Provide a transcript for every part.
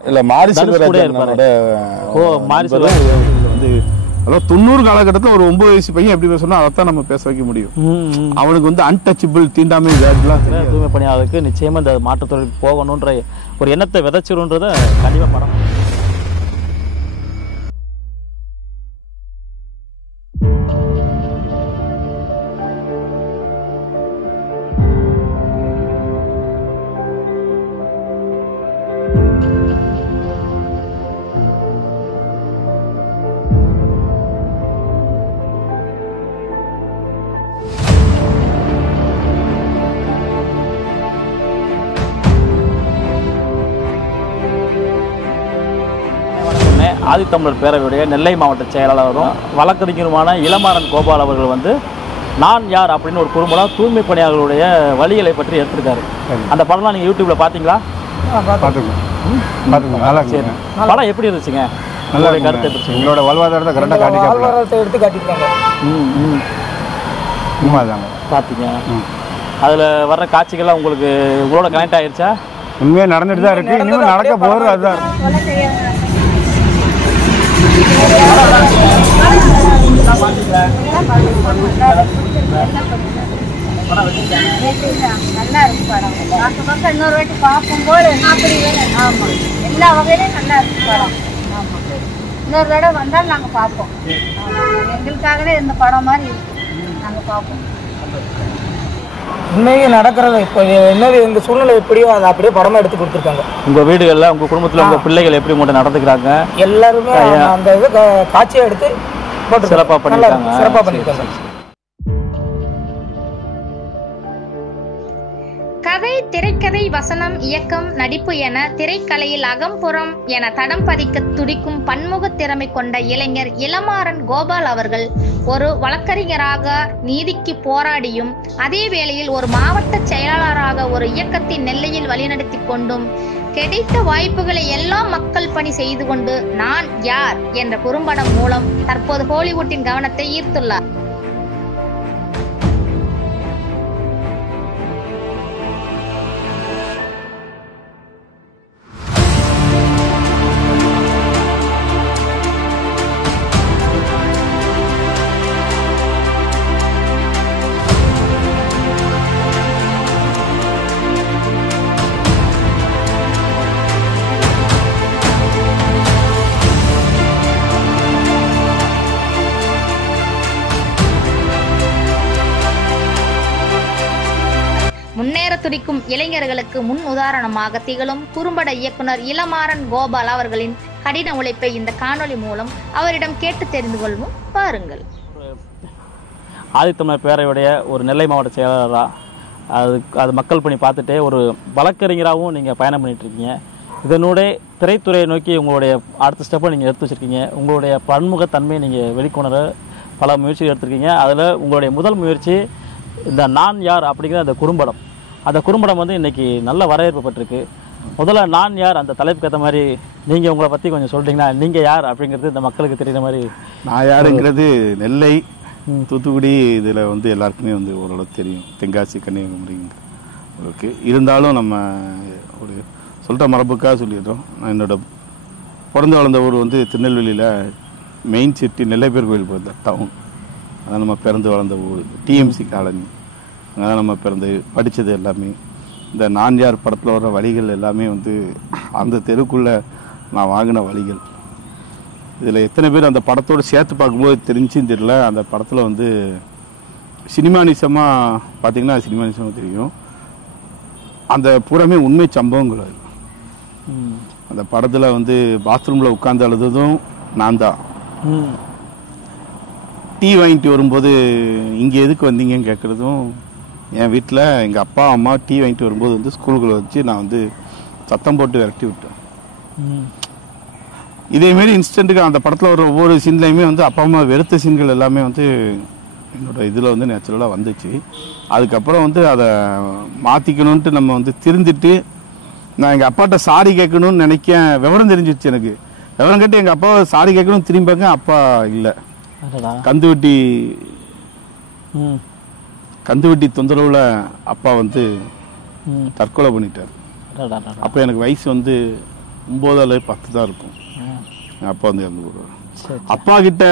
இல்ல மாரி செல்வராஜனோட மாரி செல்வராஜன் வந்து அதாவது 90 காலகட்டத்தில் ஒரு 9 வயசு பையன் எப்படி பேசணும் அதைத்தான் நம்ம பேச வைக்க முடியும். அவனுக்கு வந்து அன்டச்சபிள் தீண்டாமை தூய்மை பணியாளருக்கு நிச்சயமா இந்த மாற்றுத்துறைக்கு போகணுன்ற ஒரு எண்ணத்தை விதைச்சிருன்றத கண்டிப்பா படம். ஆதித்தமிழர் பேரவையுடைய நெல்லை மாவட்ட செயலாளரும் வழக்கறிஞருமான இளமாறன் கோபால் அவர்கள் வந்து நான் யார் அப்படின்னு ஒரு குறும்படம் தூய்மை பணியாளர்களுடைய வழிகளை பற்றி எடுத்திருக்காரு. அந்த படம்லாம் நீங்கள் யூடியூப்ல பார்த்தீங்களா? சரி, படம் எப்படி இருந்துச்சுங்க? நல்ல கருத்து எப்படி? உங்களோட வாழ்வாதாரத்தை கரெக்டாக காட்டியிருக்காங்க. பார்த்தீங்க. அதில் வர்ற காட்சிகள்லாம் உங்களுக்கு உங்களோட கனெக்ட் ஆகிடுச்சா? உண்மையாக நடந்துட்டு தான் இருக்கு, இனிமேல் நடக்க போகிறது அதுதான். நல்லா இருக்கு படம். பக்கம் இன்னொரு வாட்டி பார்க்கும்போது அப்படி ஆமா எல்லா வகையிலும் நல்லா இருக்கு படம். ஆமா இன்னொரு தடவை வந்தாலும் நாங்கள் பார்ப்போம். எங்களுக்காகவே இந்த படம் மாதிரி இருக்கு, நாங்கள் பார்ப்போம். உண்மையே நடக்கிறது இப்போ என்னது இந்த சூழ்நிலை எப்படியோ அதை அப்படியே படமா எடுத்து கொடுத்துருக்காங்க. உங்க வீடுகளில் உங்க குடும்பத்தில் உங்க பிள்ளைகள் எப்படி மட்டும் நடந்துக்கிறாங்க எல்லாருமே அந்த இது காட்சியை எடுத்து சிறப்பாக பண்ணியிருக்காங்க. கதை, திரைக்கதை, வசனம், இயக்கம், நடிப்பு என திரைக்கலையில் அகம்புறம் என தடம் பதிக்க துடிக்கும் பன்முக திறமை கொண்ட இளைஞர் இளமாறன் கோபால் அவர்கள் ஒரு வழக்கறிஞராக நீதிக்கு போராடியும் அதே வேளையில் ஒரு மாவட்ட செயலாளராக ஒரு இயக்கத்தை நெல்லையில் வழிநடத்தி கொண்டும் கிடைத்த வாய்ப்புகளை எல்லாம் மக்கள் பணி செய்து கொண்டு நான் யார் என்ற குறும்படம் மூலம் தற்போது ஹாலிவுட்டின் கவனத்தை ஈர்த்துள்ளார். முன்னேற துடிக்கும் இளைஞர்களுக்கு முன் உதாரணமாக திகழும் குறும்பட இயக்குனர் இளமாறன் கோபால் அவர்களின் கடின உழைப்பை இந்த காணொளி மூலம் அவரிடம் கேட்டு தெரிந்து கொள்வோம். பாருங்கள். ஆதித்தமிழர் பேரவையுடைய ஒரு நெல்லை மாவட்ட செயலாளராக அது மக்கள் பணி பார்த்துட்டே ஒரு வழக்கறிஞராகவும் நீங்கள் பயணம் பண்ணிட்டு இருக்கீங்க. இதனுடைய திரைத்துறையை நோக்கி உங்களுடைய அடுத்த ஸ்டெப்பை நீங்கள் எடுத்து வச்சுருக்கீங்க. உங்களுடைய பன்முகத்தன்மையை நீங்கள் வெளிக்கொணர பல முயற்சிகள் எடுத்திருக்கீங்க. அதில் உங்களுடைய முதல் முயற்சி இந்த நான் யார் அப்படிங்கிற அந்த குறும்படம். அந்த குறும்படம் வந்து இன்றைக்கி நல்ல வரவேற்பு பெற்றிருக்கு. முதல்ல நான் யார் அந்த தலைப்புக்கு ஏற்ற மாதிரி நீங்கள் உங்களை பற்றி கொஞ்சம் சொல்லிட்டீங்கன்னா நீங்கள் யார் அப்படிங்கிறது இந்த மக்களுக்கு தெரிகிற மாதிரி. நான் யாருங்கிறது நெல்லை, தூத்துக்குடி இதில் வந்து எல்லாருக்குமே வந்து ஓரளவு தெரியும். தென்காசி, கன்னியாகுமரிங்களுக்கு இருந்தாலும் நம்ம ஒரு சொல்கிற மரபுக்காக சொல்லிடுறோம். நான் என்னோட பிறந்து வளர்ந்த ஊர் வந்து திருநெல்வேலியில் மெயின் சிட்டி நெல்லைப்பேர் கோயில் போயிருந்தேன் டவுன். அதான் நம்ம பிறந்து வளர்ந்த ஊர். டிஎம்சி காலனி அதான் நம்ம பிறந்து படித்தது எல்லாமே. இந்த நான் யார் படத்தில் வர்ற வழிகள் எல்லாமே வந்து அந்த தெருக்குள்ளே நான் வாங்கின வழிகள். இதில் எத்தனை பேர் அந்த படத்தோடு சேர்த்து பார்க்கும்போது தெரிஞ்சுன்னு தெரியல. அந்த படத்தில் வந்து சினிமானிசமாக பார்த்திங்கன்னா சினிமானிசமாக தெரியும். அந்த பூராமே உண்மை சம்பவங்கள். அந்த படத்தில் வந்து பாத்ரூமில் உட்கார்ந்து அழுததும் நான் தான். டீ வாங்கிட்டு வரும்போது இங்கே எதுக்கு வந்தீங்கன்னு கேட்குறதும் என் வீட்டில் எங்கள் அப்பா அம்மா டீ வாங்கிட்டு வரும்போது வந்து ஸ்கூலுக்குள்ளே வச்சு நான் வந்து சத்தம் போட்டு விரட்டி விட்டேன். இதேமாரி இன்ஸ்டன்ட்டுக்கு அந்த படத்தில் வர ஒவ்வொரு சீன்லையுமே வந்து அப்பா அம்மா வெறுத்த சீன்கள் எல்லாமே வந்து என்னோட இதில் வந்து நேச்சுரலாக வந்துச்சு. அதுக்கப்புறம் வந்து அதை மாற்றிக்கணுன்ட்டு நம்ம வந்து திருந்திட்டு நான் எங்கள் அப்பாட்ட சாரி கேட்கணும்னு நினைக்க விவரம் தெரிஞ்சிச்சு. எனக்கு விவரம் கேட்டு எங்கள் அப்பா சாரி கேட்கணும் திரும்பிங்க அப்பா இல்லை. கந்துவட்டி தொந்தரவுல அப்பா வந்து தற்கொலை பண்ணிட்டார். அப்போ எனக்கு வயசு வந்து 9 அல்லது 10 தான் இருக்கும். எங்கள் அப்பா வந்து இறந்து போடுவார். சரி. அப்பா கிட்ட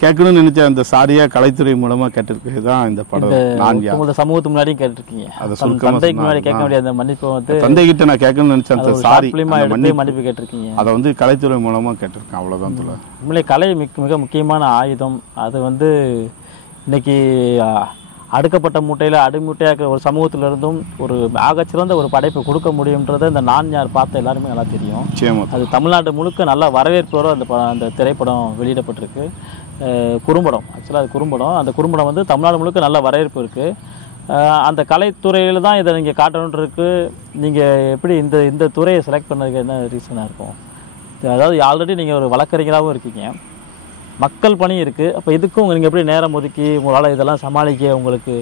கேட்கணும்னு நினைச்ச அந்த சாரியா கலைத்துறை மூலமா கேட்டிருக்கிறது தான் இந்த படம். நான் யார் உங்களோட சமூகத்துக்கு முன்னாடியும் கேட்டிருக்கீங்க. அதை தந்தைக்கு முன்னாடி கேட்க முடியாத அந்த மன்னிப்பு வந்து தந்தை கிட்ட நான் கேட்கணும்னு நினைச்ச அந்த சாரி மன்னிப்பு கேட்டிருக்கீங்க. அதை வந்து கலைத்துறை மூலமா கேட்டிருக்கேன். அவ்வளவுதான் சொல்ல. உண்மையிலே கலை மிக முக்கியமான ஆயுதம். அது வந்து இன்னைக்கு அடுக்கப்பட்ட மூட்டையில் அடிமூட்டையாக ஒரு சமூகத்துல இருந்தும் ஒரு ஆகச்சிறந்த ஒரு படைப்பு கொடுக்க முடியும்ன்றதை இந்த நான் யார் பார்த்த எல்லாருமே நல்லா தெரியும். அது தமிழ்நாடு முழுக்க நல்லா வரவேற்போட அந்த திரைப்படம் வெளியிடப்பட்டிருக்கு. குறும்படம், ஆக்சுவலாக அது குறும்படம். அந்த குறும்படம் வந்து தமிழ்நாடு முழுக்க நல்ல வரவேற்பு இருக்குது. அந்த கலைத்துறையில் தான் இதை நீங்கள் காட்டணுன்றிருக்கு. நீங்கள் எப்படி இந்த துறையை செலக்ட் பண்ணதுக்கு என்ன ரீசனாக இருக்கும்? அதாவது ஆல்ரெடி நீங்கள் ஒரு வழக்கறிஞராகவும் இருக்கீங்க, மக்கள் பணி இருக்குது. அப்போ இதுக்கும் நீங்கள் எப்படி நேரம் ஒதுக்கி உங்களால் இதெல்லாம் சமாளிக்க உங்களுக்கு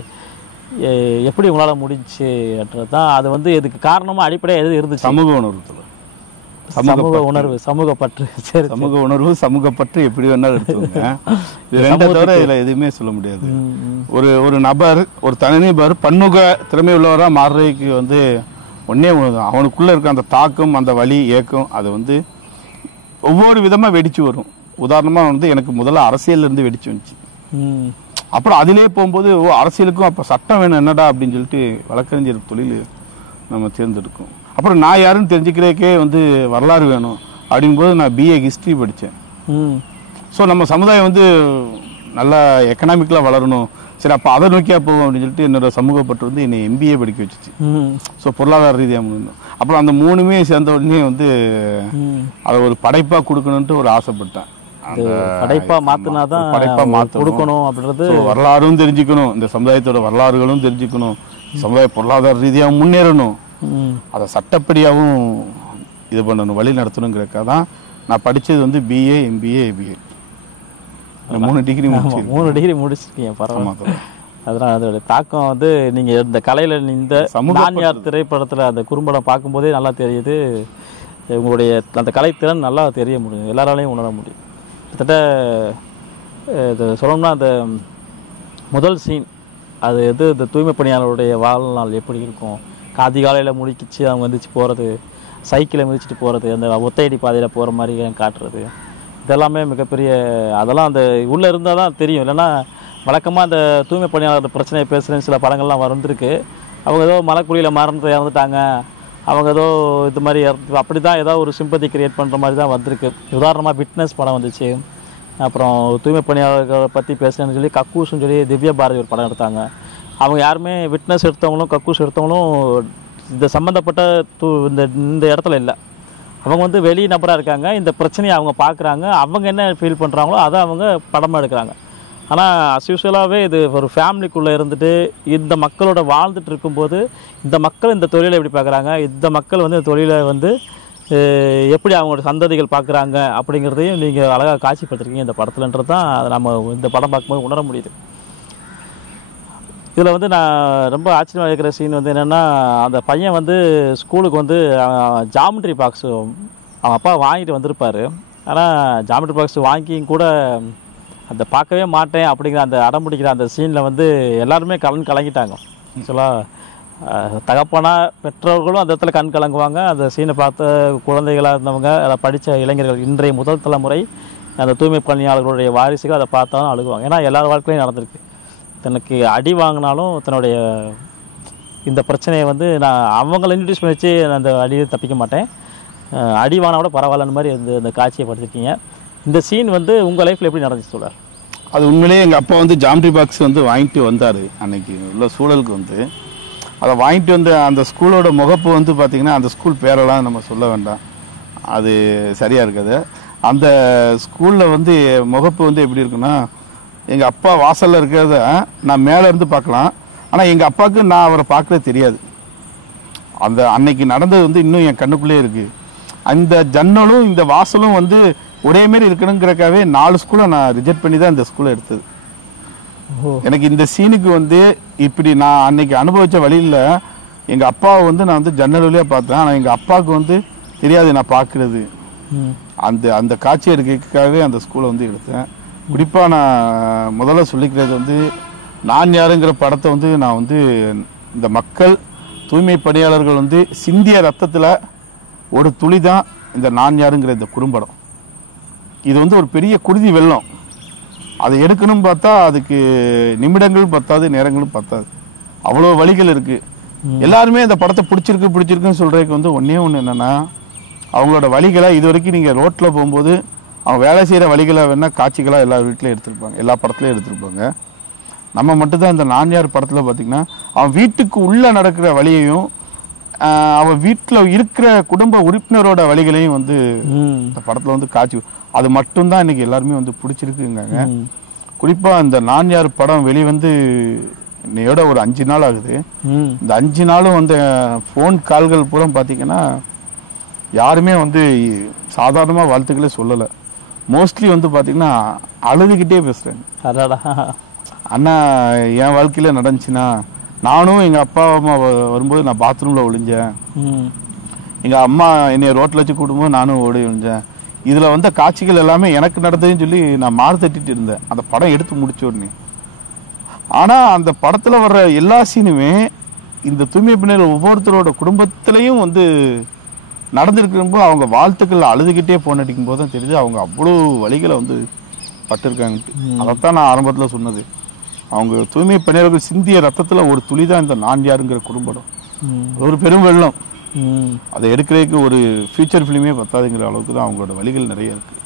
எப்படி உங்களால் முடிஞ்சுன்றது தான். அது வந்து இதுக்கு காரணமாக அடிப்படையாக எது இருந்துச்சு? சமூக உணர்வு, சமூக உணர்வு, சமூக பற்று. சரி, சமூக உணர்வு, சமூக பற்று எப்படி வேணாலும் எடுத்துக்கோங்க. இது ரெண்டை தவிர இதில் எதுவுமே சொல்ல முடியாது. ஒரு நபர், ஒரு தனிநபர் பன்முக திறமை உள்ளவராக மாறுறதுக்கு வந்து ஒன்னே ஒன்று, அவனுக்குள்ளே இருக்க அந்த தாக்கம், அந்த வலி, ஏக்கம், அது வந்து ஒவ்வொரு விதமாக வெடிச்சு வரும். உதாரணமாக வந்து எனக்கு முதல்ல அரசியல்லேருந்து வெடிச்சு வந்துச்சு. அப்புறம் அதிலே போகும்போது அரசியலுக்கும் அப்போ சட்டம் வேணும் என்னடா அப்படின்னு சொல்லிட்டு வழக்கறிஞர் தொழில் நம்ம தேர்ந்தெடுக்கும். அப்புறம் நான் யாருன்னு தெரிஞ்சுக்கிறதுக்கே வந்து வரலாறு வேணும் அப்படிங்கும்போது நான் பிஏ ஹிஸ்ட்ரி படித்தேன். ஸோ நம்ம சமுதாயம் வந்து நல்லா எக்கனாமிக்கலாக வளரணும், சரி அப்போ அதை நோக்கியா போவோம் அப்படின்னு சொல்லிட்டு என்னோட சமூகப்பட்டு வந்து என்னை எம்பிஏ படிக்க வச்சுச்சு. ஸோ பொருளாதார ரீதியாக முன்னேறணும். அப்புறம் அந்த 3மே சேர்ந்த உடனே வந்து அதை ஒரு படைப்பாக கொடுக்கணுன்ட்டு ஒரு ஆசைப்பட்டேன். படைப்பா மாத்தினாதான் படைப்பா கொடுக்கணும் அப்படின்றது. வரலாறும் தெரிஞ்சுக்கணும், இந்த சமுதாயத்தோட வரலாறுகளும் தெரிஞ்சுக்கணும், சமுதாய பொருளாதார ரீதியாக முன்னேறணும், அதை சட்டப்படியாகவும் இது பண்ணணும், வழி நடத்தணுங்கிறக்காக தான் நான் படித்தது வந்து பிஏ, எம்பிஏ, ஏபிஏ 3 டிகிரி முடிச்சிருக்கீங்க. பரவாயில்ல. அதனால் அதோட தாக்கம் வந்து நீங்கள் இந்த கலையில் இந்த நான் யார் திரைப்படத்தில் அந்த குறும்படம் பார்க்கும்போதே நல்லா தெரியுது. உங்களுடைய அந்த கலைத்திறன் நல்லா தெரிய முடியும், எல்லாராலையும் உணர முடியும். கிட்டத்தட்ட இது சொல்லணும்னா அந்த முதல் சீன், அது இந்த தூய்மை பணியாளருடைய வாழ்நாள் எப்படி இருக்கும், அதிகாலையில் முடிக்கிச்சு அவங்க வந்துச்சு போகிறது, சைக்கிளை மிதிச்சுட்டு போகிறது, அந்த ஒத்தையடி பாதையில் போகிற மாதிரி காட்டுறது, இதெல்லாமே மிகப்பெரிய, அதெல்லாம் அந்த உள்ளே இருந்தால் தான் தெரியும். இல்லைன்னா வழக்கமாக அந்த தூய்மை பணியாளர் பிரச்சனையை பேசுகிறேன்னு சில படங்கள்லாம் வந்திருக்கு. அவங்க ஏதோ மலைக்குழியில் மறந்து இறந்துட்டாங்க, அவங்க ஏதோ இது மாதிரி அப்படி தான் ஏதோ ஒரு சிம்பத்தி கிரியேட் பண்ணுற மாதிரி தான் வந்திருக்கு. உதாரணமாக விட்னஸ் படம் வந்துச்சு. அப்புறம் தூய்மை பணியாளர்களை பற்றி பேசுகிறேன்னு சொல்லி கக்கூஸ்ன்னு சொல்லி திவ்யா பாரதி ஒரு படம் எடுத்தாங்க. அவங்க யாருமே விட்னஸ் எடுத்தவங்களும் கக்கூஸ் எடுத்தவங்களும் இந்த சம்மந்தப்பட்ட இந்த இடத்துல இல்லை. அவங்க வந்து வெளி நபராக இருக்காங்க, இந்த பிரச்சனையை அவங்க பார்க்குறாங்க, அவங்க என்ன ஃபீல் பண்ணுறாங்களோ அதை அவங்க படமாக எடுக்கிறாங்க. ஆனால் அஸ்யூஷுவலாகவே இது ஒரு ஃபேமிலிக்குள்ளே இருந்துட்டு இந்த மக்களோட வாழ்ந்துட்டு இருக்கும்போது இந்த மக்கள் இந்த தொழிலை எப்படி பார்க்குறாங்க, இந்த மக்கள் வந்து இந்த தொழிலை வந்து எப்படி அவங்களோட சந்ததிகள் பார்க்குறாங்க அப்படிங்கிறதையும் நீங்கள் அழகாக காட்சிப்படுத்திருக்கீங்க இந்த படத்துலன்றது தான் நம்ம இந்த படம் பார்க்கும்போது உணர முடியுது. இதில் வந்து நான் ரொம்ப ஆச்சரியமாக இருக்கிற சீன் வந்து என்னென்னா, அந்த பையன் வந்து ஸ்கூலுக்கு வந்து ஜாமெட்ரி பாக்ஸு அவங்க அப்பா வாங்கிட்டு வந்திருப்பார். ஆனால் ஜாமெட்ரி பாக்ஸ் வாங்கியும் கூட அந்த பார்க்கவே மாட்டேன் அப்படிங்கிற அந்த அடம் பிடிக்கிற அந்த சீனில் வந்து எல்லாருமே கலங்கிட்டாங்க. ஆக்சுவலாக தகப்பனா பெற்றோர்களும் அந்த இடத்துல கண் கலங்குவாங்க. அந்த சீனை பார்த்த குழந்தைகளாக இருந்தவங்க, அதை படித்த இளைஞர்கள், இன்றைய முதல் தலைமுறை அந்த தூய்மை பணியாளர்களுடைய வாரிசுகள் அதை பார்த்தாலும் அழுகுவாங்க. ஏன்னா எல்லார் வாழ்க்கையிலையும் நடந்திருக்கு. தனக்கு அடி வாங்கினாலும் தன்னுடைய இந்த பிரச்சனையை வந்து நான் அவங்கள இன்ட்ரடியூஸ் பண்ணி வச்சு அந்த அடியை தப்பிக்க மாட்டேன், அடி வாங்கினா கூட பரவாயில்லன்னு மாதிரி இந்த காட்சியை படுத்திருக்கீங்க. இந்த சீன் வந்து உங்கள் லைஃப்பில் எப்படி நடந்துச்சு சொல்கிறார்? அது உண்மையிலேயே எங்கள் அப்பா வந்து ஜாமெட்ரி பாக்ஸ் வந்து வாங்கிட்டு வந்தார். அன்னைக்கு உள்ள சூழலுக்கு வந்து அதை வாங்கிட்டு வந்து அந்த ஸ்கூலோட முகப்பு வந்து பார்த்திங்கன்னா, அந்த ஸ்கூல் பேரெல்லாம் நம்ம சொல்ல வேண்டாம், அது சரியாக இருக்காது. அந்த ஸ்கூலில் வந்து முகப்பு வந்து எப்படி இருக்குன்னா, எங்கள் அப்பா வாசலில் இருக்கிறத நான் மேலே இருந்து பார்க்கலாம், ஆனால் எங்கள் அப்பாவுக்கு நான் அவரை பார்க்கவே தெரியாது. அந்த அன்னைக்கு நடந்தது வந்து இன்னும் என் கண்ணுக்குள்ளே இருக்குது. அந்த ஜன்னலும் இந்த வாசலும் வந்து ஒரே மாரி இருக்கணுங்கிறக்காகவே 4 ஸ்கூலை நான் ரிஜெக்ட் பண்ணி தான் இந்த ஸ்கூலை எடுத்தது. எனக்கு இந்த சீனுக்கு வந்து இப்படி நான் அன்னைக்கு அனுபவித்த வழியில் எங்கள் அப்பாவை வந்து நான் வந்து ஜன்னல் வழியாக பார்த்தேன், ஆனால் எங்கள் அப்பாவுக்கு வந்து தெரியாது நான் பார்க்குறது. அந்த காட்சி எடுக்கிறதுக்காகவே அந்த ஸ்கூலை வந்து எடுத்தேன். குறிப்பாக நான் முதல்ல சொல்லிக்கிறது வந்து நான் யாருங்கிற படத்தை வந்து நான் வந்து இந்த மக்கள் தூய்மை பணியாளர்கள் வந்து சிந்திய ரத்தத்தில் ஒரு துளி தான் இந்த நான் யாருங்கிற இந்த குறும்படம். இது வந்து ஒரு பெரிய குருதி வெள்ளம். அதை எடுக்கணும் பார்த்தா அதுக்கு நிமிடங்கள் பத்தாது, நேரங்களும் பத்தாது. அவ்வளோ வழிகள் இருக்கு. எல்லாருமே இந்த படத்தை பிடிச்சிருக்குன்னு சொல்றதுக்கு வந்து ஒன்னே ஒன்று என்னன்னா, அவங்களோட வழிகளை இது வரைக்கும் நீங்க ரோட்ல போகும்போது அவங்க வேலை செய்யற வழிகளை வேணா காட்சிகளாக எல்லா வீட்லையும் எடுத்திருப்பாங்க, எல்லா படத்துலையும் எடுத்திருப்பாங்க. நம்ம மட்டும்தான் இந்த நான் யார் படத்துல பார்த்தீங்கன்னா அவன் வீட்டுக்கு உள்ள நடக்கிற வழியையும் அவன் வீட்டில் இருக்கிற குடும்ப உறுப்பினரோட வழிகளையும் வந்து இந்த படத்துல வந்து காட்சி, அது மட்டும்தான் இன்னைக்கு எல்லாருமே வந்து பிடிச்சிருக்குங்க. குறிப்பா இந்த நான் யார் படம் வெளிவந்து இன்னையோட ஒரு 5 நாள் ஆகுது. இந்த 5 நாளும் வந்து ஃபோன் கால்கள் பூரா பார்த்தீங்கன்னா யாருமே வந்து சாதாரணமா வாழ்த்துக்களே சொல்லலை. மோஸ்ட்லி வந்து பார்த்தீங்கன்னா அழுதுகிட்டே பேசுறேன். அண்ணா என் வாழ்க்கையில நடந்துச்சுன்னா, நானும் எங்க அப்பா அம்மா வரும்போது நான் பாத்ரூம்ல ஒளிஞ்சேன், எங்க அம்மா என்னைய ரோட்ல வச்சு கூடும்போது நானும் ஓடி ஒளிஞ்சேன். இதுல வந்த காட்சிகள் எல்லாமே எனக்கு நடந்ததுன்னு சொல்லி நான் மாறு தட்டிட்டு இருந்தேன் அந்த படம் எடுத்து முடிச்ச உடனே. ஆனா அந்த படத்துல வர்ற எல்லா சீனுமே இந்த தூய்மை பணியாளர் ஒவ்வொருத்தரோட குடும்பத்திலையும் வந்து நடந்திருக்கும்போது அவங்க வாழ்த்துக்கள் அழுதுகிட்டே போன் அடிக்கும் போது தான் தெரியுது அவங்க அவ்வளோ வழிகளை வந்து பட்டிருக்காங்கன்ட்டு. அதைத்தான் நான் ஆரம்பத்துல சொன்னது. அவங்க தூய்மை பணியாளர்கள் சிந்திய ரத்தத்துல ஒரு துளிதான் இந்த நான் யாருங்கிற குறும்படம். ஒரு பெரும் வெள்ளம். அதை எடுக்கிறதுக்கு ஒரு ஃபியூச்சர் ஃபிலிமே பத்தாதுங்கிற அளவுக்கு தான் அவங்களோட வழிகள் நிறைய இருக்கு.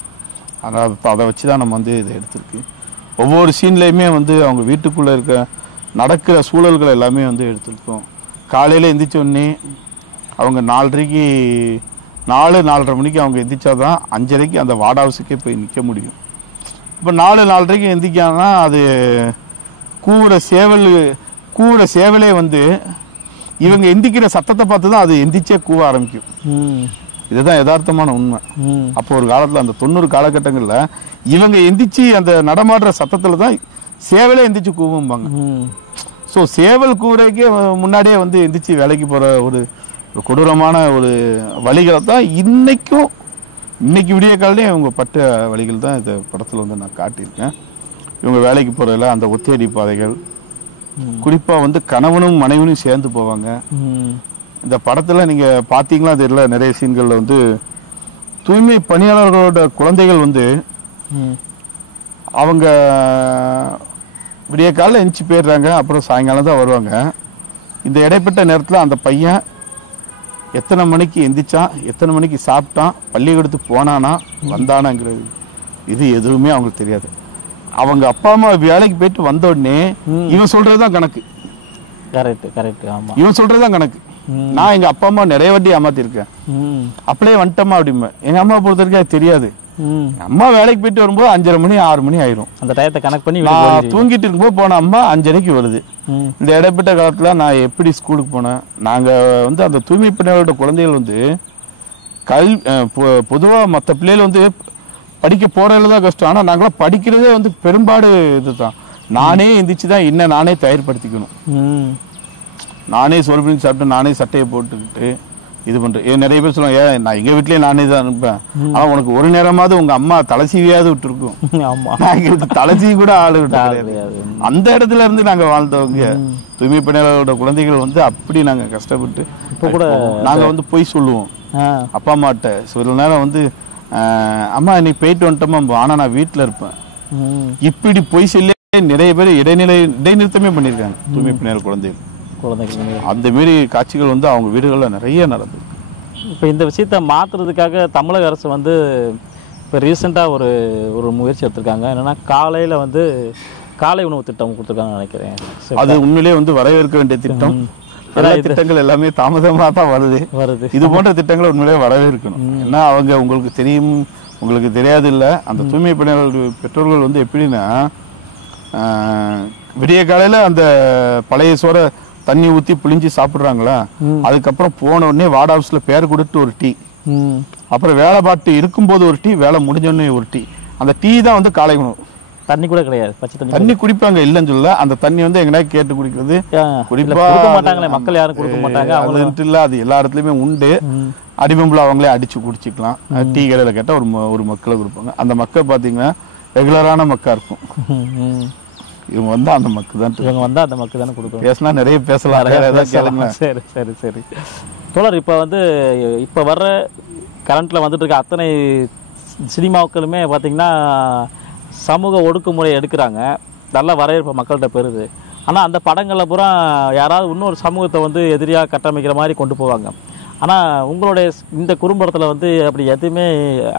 ஆனால் அதை வச்சுதான் நம்ம வந்து இதை எடுத்திருக்கு. ஒவ்வொரு சீன்லையுமே வந்து அவங்க வீட்டுக்குள்ள இருக்க நடக்கிற சூழல்கள் எல்லாமே வந்து எடுத்திருக்கோம். காலையில எந்திரிச்ச உடனே அவங்க 4:30 மணிக்கு அவங்க எந்திரிச்சாதான் 5:30 அந்த வார்டு ஹவுஸுக்கே போய் நிற்க முடியும். இப்போ 4:30 எந்திரிக்காங்கன்னா அது கூவுற சேவலே வந்து இவங்க எந்திக்கிற சத்தத்தை பார்த்து தான் அது எந்திரிச்சே கூவ ஆரம்பிக்கும். இதுதான் யதார்த்தமான உண்மை. அப்போ ஒரு காலத்துல அந்த 90 காலகட்டங்கள்ல இவங்க எந்திரிச்சு அந்த நடமாடுற சத்தத்துல தான் சேவலே எந்திரிச்சு கூவும்பாங்க. ஸோ சேவல் கூவுறதுக்கே முன்னாடியே வந்து எந்திரிச்சு வேலைக்கு போற ஒரு கொடூரமான ஒரு வழிகளை தான் இன்னைக்கு விடிய காலையிலே இவங்க பட்ட வழிகள் தான் இந்த படத்துல வந்து நான் காட்டியிருக்கேன். இவங்க வேலைக்கு போறதுல அந்த ஒத்தையடி பாதைகள், குறிப்பா வந்து கணவனும் மனைவனும் சேர்ந்து போவாங்க. இந்த படத்துல நீங்க பாத்தீங்களா தெரியல, நிறைய சீன்கள்ல வந்து தூய்மை பணியாளர்களோட குழந்தைகள் வந்து அவங்க விடிய காலைல எந்திரிச்சு போயிடுறாங்க, அப்புறம் சாயங்காலம் தான் வருவாங்க. இந்த இடைப்பட்ட நேரத்துல அந்த பையன் எத்தனை மணிக்கு எந்திரிச்சான், எத்தனை மணிக்கு சாப்பிட்டான், பள்ளிக்கூடத்துக்கு போனானா, வந்தானாங்கிறது இது எதுவுமே அவங்களுக்கு தெரியாது. அவங்க அப்பா அம்மா வேலைக்கு போயிட்டு வந்த உடனே இவன் சொல்றதுதான் கணக்கு. இவன் சொல்றதுதான் கணக்கு. நான் எங்க அப்பா அம்மா நிறைய வாட்டி ஏமாத்திருக்கேன், அப்படியே வந்துட்டோமா அப்படிமா. எங்க அம்மா பொறுத்த வரைக்கும் அது தெரியாது. அம்மா வேலைக்கு போயிட்டு வரும்போது 5:30 மணி 6 மணி ஆயிரும். அந்த டயத்தை கனெக்ட் பண்ணி தூங்கிட்டு இருக்கும்போது போன அம்மா 5:30 வருது. இந்த இடைப்பட்ட காலத்துல நான் எப்படி ஸ்கூலுக்கு போனேன். நாங்க வந்து அந்த தூய்மை பணியாளரோட குழந்தைகள் வந்து பொதுவா மற்ற பிள்ளைகள் வந்து படிக்க போறதுலதான் கஷ்டம். ஆனா நாங்களாம் படிக்கிறதே வந்து பெரும்பாடு இதுதான். நானே எந்திரிச்சுதான் என்ன நானே தயார்படுத்திக்கணும். நானே சோறு சாப்பிட்டு நானே சட்டையை போட்டுக்கிட்டு இது பண்றேன். நிறைய பேர் சொல்லுவாங்க, நான் எங்க வீட்லயே நானே தான் அனுப்பேன். ஆனா உனக்கு ஒரு நேரமாவது உங்க அம்மா தலைசீவியாவது விட்டுருக்கும். நாங்க தலைசீவி கூட ஆளு விட்டு அந்த இடத்துல இருந்து நாங்க வாழ்ந்தவங்க. தூய்மை பணியாளரோட குழந்தைகள் வந்து அப்படி நாங்க கஷ்டப்பட்டு இப்ப கூட நாங்க வந்து போய் சொல்லுவோம் அப்பா அம்மாட்ட. சில நேரம் வந்து அம்மா இன்னைக்கு போயிட்டு வந்துட்டோமா, ஆனா நான் வீட்டுல இருப்பேன். இப்படி போய் சொல்லி நிறைய பேர் இடைநிறுத்தமே பண்ணிருக்காங்க தூய்மை பணியாளர் குழந்தைகள். அந்த மாரி காட்சிகள் வந்து அவங்க வீடுகளில் நிறைய நடந்தது. இப்போ இந்த விஷயத்த மாற்றுறதுக்காக தமிழக அரசு வந்து இப்போ ரீசெண்டாக ஒரு முயற்சி எடுத்திருக்காங்க. என்னென்னா காலையில் வந்து காலை உணவு திட்டம் கொடுத்துருக்காங்கன்னு நினைக்கிறேன். அது உண்மையிலேயே வந்து வரவேற்க வேண்டிய திட்டம். திட்டங்கள் எல்லாமே தாமதமாக தான் வருது. இது போன்ற திட்டங்களை உண்மையிலேயே வரவேற்கணும். ஏன்னா அவங்க உங்களுக்கு தெரியாது இல்லை, அந்த தூய்மை பணியாளர்கள் பெற்றோர்கள் வந்து எப்படின்னா விடிய காலையில அந்த பழைய சோற தண்ணி ஊத்தி புளிஞ்சு சாப்பிடுறாங்களா, அதுக்கப்புறம் போன உடனே வார்டு ஹவுஸ்ல பேர் கொடுத்து ஒரு டீ, அப்புறம் வேலை பார்த்து இருக்கும்போது ஒரு டீ, வேலை முடிஞ்சோடனே ஒரு டீ. அந்த டீ தான் வந்து காலை உணவு. தண்ணி கூட கிடையாது, பச்சை தண்ணி குடிப்பாங்க இல்லைன்னு சொல்ல. அந்த தண்ணி வந்து எங்கன்னா கேட்டு குடிக்கிறது குறிப்பா மாட்டாங்களே, மக்கள் யாரும் கொடுக்க மாட்டாங்க. அது இல்ல, அது எல்லா இடத்துலயுமே உண்டு. அடிபம்புல அவங்களே அடிச்சு குடிச்சுக்கலாம். டீ கடையில கேட்டா ஒரு மக்களை கொடுப்பாங்க. அந்த மக்கள் பாத்தீங்கன்னா ரெகுலரான மக்கா இருக்கும். இவங்க வந்தா அந்த மக்கு தான் கொடுப்பாங்க. பேசினா நிறைய பேசலாம். சரி சரி சரி. தோழர் இப்போ வந்து இப்போ வர்ற கரண்ட்டில் வந்துட்டு இருக்க அத்தனை சினிமாக்களுமே பார்த்திங்கன்னா சமூக ஒடுக்குமுறை எடுக்கிறாங்க, நல்ல வரவேற்பு மக்கள்கிட்ட பெறுது. ஆனால் அந்த படங்களில் பூரா யாராவது இன்னொரு சமூகத்தை வந்து எதிரியாக கட்டமைக்கிற மாதிரி கொண்டு போவாங்க. ஆனால் உங்களுடைய இந்த குறும்படத்தில் வந்து அப்படி எதுவுமே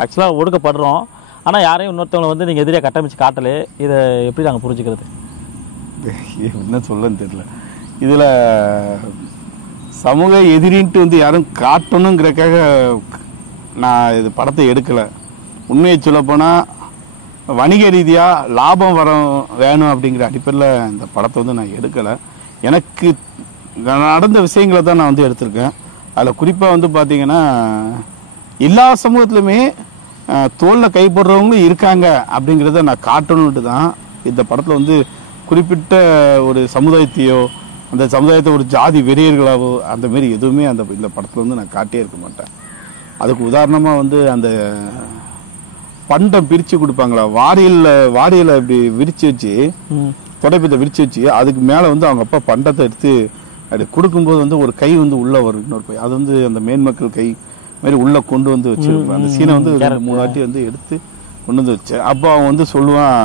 ஆக்சுவலாக ஒடுக்கப்படுறோம், ஆனால் யாரையும் இன்னொருத்தவங்களை வந்து நீங்கள் எதிரியாக கட்டமைச்சு காட்டலே. இதை எப்படி நாங்கள் புரிஞ்சுக்கிறது? என்ன சொல்லன்னு தெரியல. இதில் சமூக எதிரின்ட்டு வந்து யாரும் காட்டணுங்கிறக்காக நான் இது படத்தை எடுக்கலை. உண்மையை சொல்லப்போனால் வணிக ரீதியாக லாபம் வேணும் அப்படிங்கிற அடிப்படையில் இந்த படத்தை வந்து நான் எடுக்கலை. எனக்கு நடந்த விஷயங்களை தான் நான் வந்து எடுத்திருக்கேன். அதில் குறிப்பாக வந்து பார்த்திங்கன்னா எல்லா சமூகத்துலையுமே தோளில் கை போடுறவங்களும் இருக்காங்க அப்படிங்கிறத நான் காட்டணுன்ட்டு தான் இந்த படத்தில் வந்து குறிப்பிட்ட ஒரு சமுதாயத்தையோ அந்த சமுதாயத்தை ஒரு ஜாதி வெறியர்களாவோ அந்த மாரி எதுவுமே இந்த படத்தில் வந்து நான் காட்டியே இருக்க மாட்டேன். அதுக்கு உதாரணமாக வந்து அந்த பண்டம் பிரித்து கொடுப்பாங்களா, வாரியலை இப்படி விரித்து வச்சு தொடைப்பத்தை விரித்து வச்சு அதுக்கு மேலே வந்து அவங்க அப்பா பண்டத்தை எடுத்து அப்படி கொடுக்கும்போது வந்து ஒரு கை வந்து உள்ளே வரும், இன்னொரு கை அது வந்து அந்த மேன்மக்கள் கை மாதிரி உள்ளே கொண்டு வந்து வச்சிருப்பாங்க. அந்த சீனை வந்து 2-3 வாட்டி வந்து எடுத்து கொண்டு வந்து வச்சேன். அப்போ அவன் வந்து சொல்லுவான்,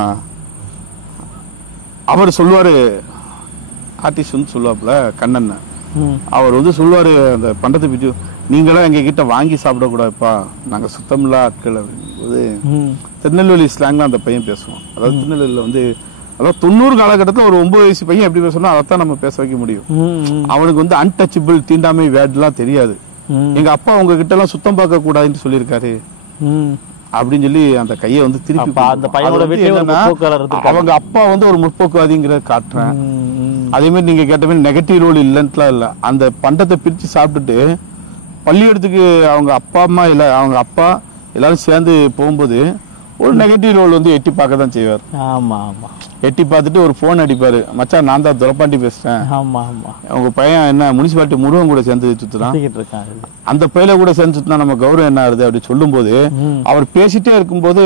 அவர் சொல்லுவார், ஆர்டிஸ்ட் வந்து சொல்லுவாப்புல கண்ணன், அவர் வந்து சொல்லுவார் அந்த பண்டத்தை பிடிச்சி நீங்களாம் எங்ககிட்ட வாங்கி சாப்பிடக்கூடாதுப்பா, நாங்கள் சுத்தமில்லா ஆட்கள் அப்படிங்கும்போது திருநெல்வேலி ஸ்லாங்லாம் அந்த பையன் பேசுவான். அதாவது திருநெல்வேலியில் வந்து அதாவது 90 காலகட்டத்தில் ஒரு 9 வயசு பையன் எப்படி பேசணும் அதைத்தான் நம்ம பேச வைக்க முடியும். அவனுக்கு வந்து அன்டச்சபிள் தீண்டாமை வேர்ட்லாம் தெரியாது. எங்க அப்பா உங்ககிட்ட எல்லாம் சுத்தம் பார்க்க கூடாதுன்னு சொல்லியிருக்காரு அப்படின்னு சொல்லி அந்த கையை வந்து திருப்பி அவங்க அப்பா வந்து ஒரு முற்போக்குவாதிங்கிறத காட்டுறேன். அதே மாதிரி நீங்க கேட்ட மாதிரி நெகட்டிவ் ரோல் இல்லைன்ட்டுலாம் இல்லை. அந்த பண்டத்தை பிரித்து சாப்பிட்டுட்டு பள்ளிக்கூடத்துக்கு அவங்க அப்பா அம்மா இல்லை அவங்க அப்பா எல்லாரும் சேர்ந்து போகும்போது ஒரு நெகட்டிவ் ரோல் வந்து எட்டி பார்க்க தான் செய்வார். ஆமா ஆமா, எட்டி பார்த்துட்டு ஒரு போன் அடிப்பாரு, மச்சான் நான் தான் துரப்பாண்டி பேசுறேன், உங்க பையன் என்ன முனிசிபாலிட்டி முருகன் கூட சேர்ந்து சுத்துறான், அந்த பையில கூட சேர்ந்து சுத்தினா நம்ம கௌரவம் என்ன ஆகுது அப்படி சொல்லும் போது அவர் பேசிட்டே இருக்கும்போது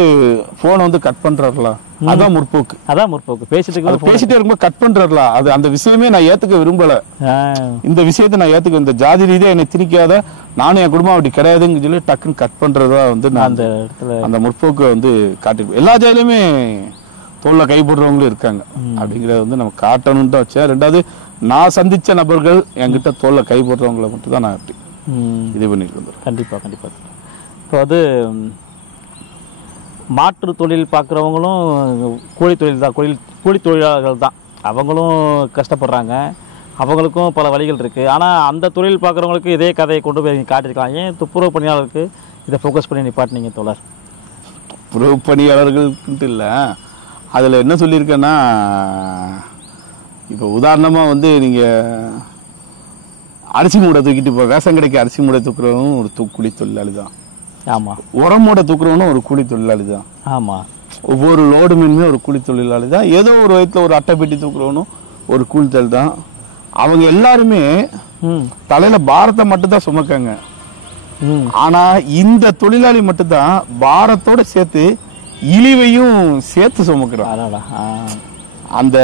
போனை வந்து கட் பண்றாருல, அதான் முற்போக்கு. அதான் முற்போக்கு. பேசிட்டே இருக்கும்போது கட் பண்றாருல, அது அந்த விஷயமே நான் ஏத்துக்க விரும்பல. இந்த விஷயத்தை நான் ஏத்துக்க, இந்த ஜாதி ரீதியா என்னை திணிக்காத, நானும் என் குடும்பம் அப்படி கிடையாதுன்னு சொல்லி டக்குன்னு கட் பண்றதா வந்து நான் அந்த முற்போக்கு வந்து காட்டிருப்பேன். எல்லா ஜாதியிலுமே தோல்ல கை போடுறவங்களும் இருக்காங்க அப்படிங்கறத வந்து நம்ம காட்டணும்னு தான் வச்சேன். ரெண்டாவது நான் சந்திச்ச நபர்கள் என்கிட்ட தோல்ல கை போடுறவங்களை மட்டும் தான் நான் இது பண்ணிட்டு இருந்தேன். கண்டிப்பா கண்டிப்பா. இப்போ அது மாற்று தொழில் பார்க்குறவங்களும் கூலி தொழில் தான், கூலி தொழிலாளர்கள் தான், அவங்களும் கஷ்டப்படுறாங்க, அவங்களுக்கும் பல வழிகள் இருக்குது. ஆனால் அந்த தொழில் பார்க்குறவங்களுக்கு இதே கதையை கொண்டு போய் காட்டியிருக்கலாம். ஏன் துப்புரவு பணியாளருக்கு இதை ஃபோக்கஸ் பண்ணி நிப்பாட்டினீங்க தோழர்? துப்புரவு பணியாளர்களுக்குன்ட்டு இல்லை, அதில் என்ன சொல்லியிருக்கேன்னா இப்போ உதாரணமாக வந்து நீங்கள் அரிசி மூடை தூக்கிட்டு இப்போ ரேஷன் கடைக்கு அரிசி மூடை தூக்குறவனும் ஒரு கூலி தொழிலாளி தான். ஆமாம். உரமோட தூக்குறவனும் ஒரு கூலி தொழிலாளி தான். ஆமாம். ஒவ்வொரு லோடு மீனுமே ஒரு கூலி தொழிலாளி தான். ஏதோ ஒரு வயத்துல ஒரு அட்டை பெட்டி தூக்குறவனும் ஒரு கூலி தொழில் தான். அவங்க எல்லாருமே தலையில பாரத்தை மட்டும்தான் சுமக்காங்க. ஆனா இந்த தொழிலாளி மட்டும்தான் பாரத்தோட சேர்த்து இழிவையும் சேர்த்து சுமக்கிறான். அந்த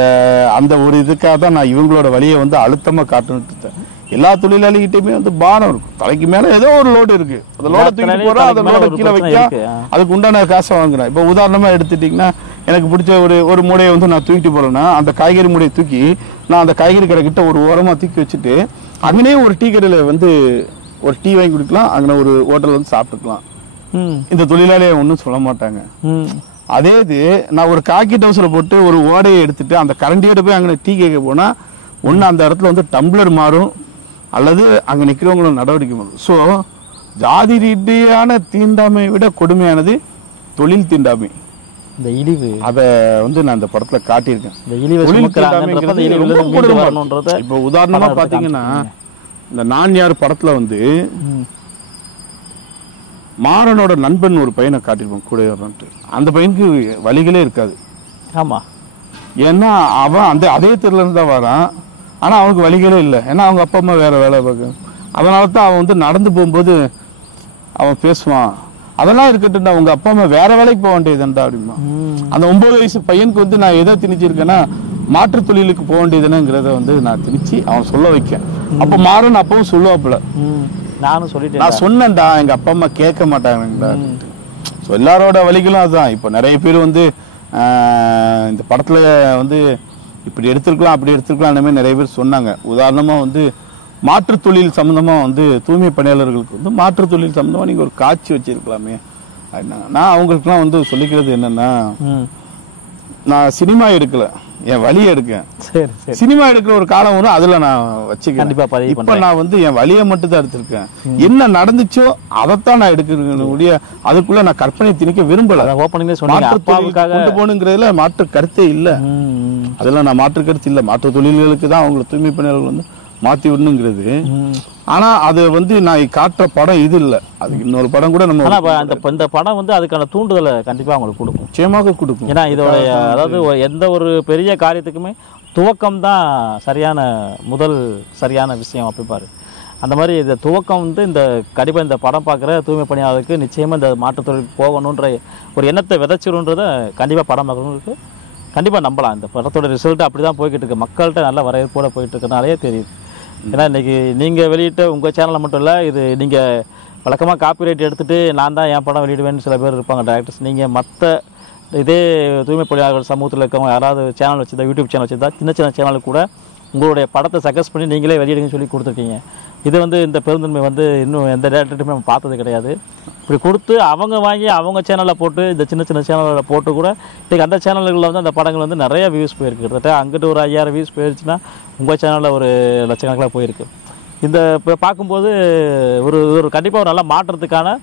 அந்த ஒரு இதுக்காக தான் நான் இவங்களோட வழியை வந்து அழுத்தமா காட்டுன்னு. எல்லா தொழிலாளிகிட்டயுமே வந்து பாரம் இருக்கும், தலைக்கு மேல ஏதோ ஒரு லோடு இருக்கு, அந்த லோட தூக்கி போறோம், அந்த லோட கீழே வைக்க அதுக்கு உண்டான காசை வாங்குறேன். இப்ப உதாரணமா எடுத்துட்டீங்கன்னா எனக்கு பிடிச்ச ஒரு மூடையை வந்து நான் தூக்கிட்டு போறேன்னா அந்த காய்கறி மூடையை தூக்கி நான் அந்த காய்கறி கடை கிட்ட ஒரு ஓரமா தூக்கி வச்சுட்டு அங்கனே ஒரு டீ கடையில வந்து ஒரு டீ வாங்கி குடிக்கலாம், அங்கே ஒரு ஹோட்டல் வந்து சாப்பிட்டுக்கலாம். இந்த தொழிலாளியை ஒன்றும் சொல்ல மாட்டாங்க. அதே இது நான் ஒரு காக்கி டவுசரை போட்டு ஒரு ஓடையை எடுத்துட்டு அந்த கரண்டியோட போய் அங்கே டீ கேட்க போனா ஒன்று அந்த இடத்துல வந்து டம்ளர் மாறும் அல்லது அங்கே நிற்கிறவங்களும் நடவடிக்கை மாறும். ஸோ ஜாதி ரீதியான தீண்டாமையை விட கொடுமையானது தொழில் தீண்டாமை. இந்த இழிவு அதை வந்து நான் இந்த படத்துல காட்டியிருக்கேன். இப்போ உதாரணமா பாத்தீங்கன்னா இந்த நான் யார் படத்துல வந்து மாறனோட நண்பன் ஒரு பையனை காட்டிருப்பான் கூட வர்றான்ட்டு. அந்த பையனுக்கு வழிகளே இருக்காது. ஆமா, ஏன்னா அவன் அந்த அதே தெருல இருந்து தான் வரான், ஆனா அவனுக்கு வழிகளே இல்லை. ஏன்னா அவங்க அப்பா அம்மா வேற வேலை பார்க்க, அதனால தான் அவன் வந்து நடந்து போகும்போது அவன் பேசுவான், அதெல்லாம் இருக்கட்டும் அவங்க அப்பா அம்மா வேற வேலைக்கு போக வேண்டியதுண்டா அப்படிமா. அந்த 9 வயசு பையனுக்கு வந்து நான் எதை திணிச்சிருக்கேன்னா மாற்று தொழிலுக்கு போக வேண்டியதுங்கிறத வந்து நான் திணிச்சு அவன் சொல்ல வைக்கேன். அப்ப மாறன் அப்பவும் சொல்லுவாப்புல, நானும் சொல்லிட்டேன். நான் சொன்னேன்டா, எங்க அப்பா அம்மா கேட்க மாட்டாங்கடா. ஸோ எல்லாரோட வழிகளும் அதுதான். இப்போ நிறைய பேர் வந்து இந்த படத்துல வந்து இப்படி எடுத்திருக்கலாம் அப்படி எடுத்திருக்கலாம் அந்த மாதிரி நிறைய பேர் சொன்னாங்க. உதாரணமா வந்து மாற்றுத் தொழில் சம்பந்தமா வந்து தூய்மை பணியாளர்களுக்கு வந்து மாற்றுத் தொழில் சம்பந்தமா நீங்க ஒரு காட்சி வச்சிருக்கலாமே அப்படின்னாங்க. நான் அவங்களுக்குலாம் வந்து சொல்லிக்கிறது என்னன்னா, நான் சினிமா எடுக்கல, என் வழியை எடுக்கேன். சரி சரி. சினிமா எடுக்கிற ஒரு காலம் வரும், அதுல நான் வச்சுக்கிறேன். கண்டிப்பா பதிவு இப்ப பண்றேன். நான் வந்து என் வழியை மட்டும் தான் எடுத்திருக்கேன். என்ன நடந்துச்சோ அதைத்தான் நான் எடுக்கிறேன். அதுக்குள்ள நான் கற்பனை திணிக்க விரும்பல. ஓப்பனிங்ல சொன்னீங்க அப்பாவுக்காக கொண்டு போகணுங்கிறதுல மாற்று கருத்தே இல்ல. அதெல்லாம் நான் மாற்று கருத்து இல்ல. மாற்று தொழில்களுக்கு தான் அவங்களை தூய்மை பணியாளர்கள் வந்து மாத்தி விடணுங்கிறது. ஆனா அது வந்து நான் காட்டுற படம் இது இல்ல, அதுக்கு இன்னொரு படம் கூட நம்ம இந்த படம் வந்து அதுக்கான தூண்டுதலை கண்டிப்பா அவங்களுக்கு கொடுக்கும், நிச்சயமாக கொடுக்கும். ஏன்னா இதோடைய அதாவது எந்த ஒரு பெரிய காரியத்துக்குமே துவக்கம் தான் முதல் சரியான விஷயம் அப்படி பாரு. அந்த மாதிரி இந்த துவக்கம் வந்து இந்த கண்டிப்பாக இந்த படம் பார்க்குற தூய்மை பணியாளருக்கு நிச்சயமாக இந்த மாற்றுத் தொழிலுக்கு போகணுன்ற ஒரு எண்ணத்தை விதைச்சிருன்றதை கண்டிப்பாக படம் பார்க்குறவங்களுக்கு கண்டிப்பாக நம்பலாம். இந்த படத்தோட ரிசல்ட் அப்படி தான் போய்கிட்டு இருக்கு, மக்கள்கிட்ட நல்ல வரவேற்போட போயிட்டு இருக்கனாலே தெரியுது. ஏன்னா இன்றைக்கி நீங்கள் வெளியிட்ட உங்கள் சேனலில் மட்டும் இல்லை, இது நீங்கள் வழக்கமாக காப்பிரைட் எடுத்துகிட்டு நான் தான் என் படம் வெளியிடுவேன்னு சில பேர் இருப்பாங்க டேரக்டர்ஸ். நீங்கள் மற்ற இதே தூய்மை பணியாளர்கள் சமூகத்தில் இருக்கவங்க யாராவது சேனல் வச்சுருந்தா, யூடியூப் சேனல் வச்சுருந்தா, சின்ன சின்ன சேனலுக்கு கூட உங்களுடைய படத்தை சஜஸ்ட் பண்ணி நீங்களே வெளியிடுங்கன்னு சொல்லி கொடுத்துருக்கீங்க. இது வந்து இந்த பெருந்தன்மை வந்து இன்னும் எந்த டேரக்டருமே நம்ம பார்த்தது கிடையாது. இப்படி கொடுத்து அவங்க வாங்கி அவங்க சேனலில் போட்டு இந்த சின்ன சின்ன சேனலில் போட்டு கூட இன்றைக்கி அந்த சேனல்களில் வந்து அந்த படங்கள் வந்து நிறைய வியூஸ் போயிருக்கு. கிட்டத்தட்ட அங்கிட்டு ஒரு 5000 வியூஸ் போயிடுச்சுன்னா உங்கள் சேனலில் ஒரு லட்சக்கணக்கில் போயிருக்கு. இந்த இப்போ பார்க்கும்போது ஒரு கண்டிப்பாக ஒரு நல்ல மாற்றத்துக்கான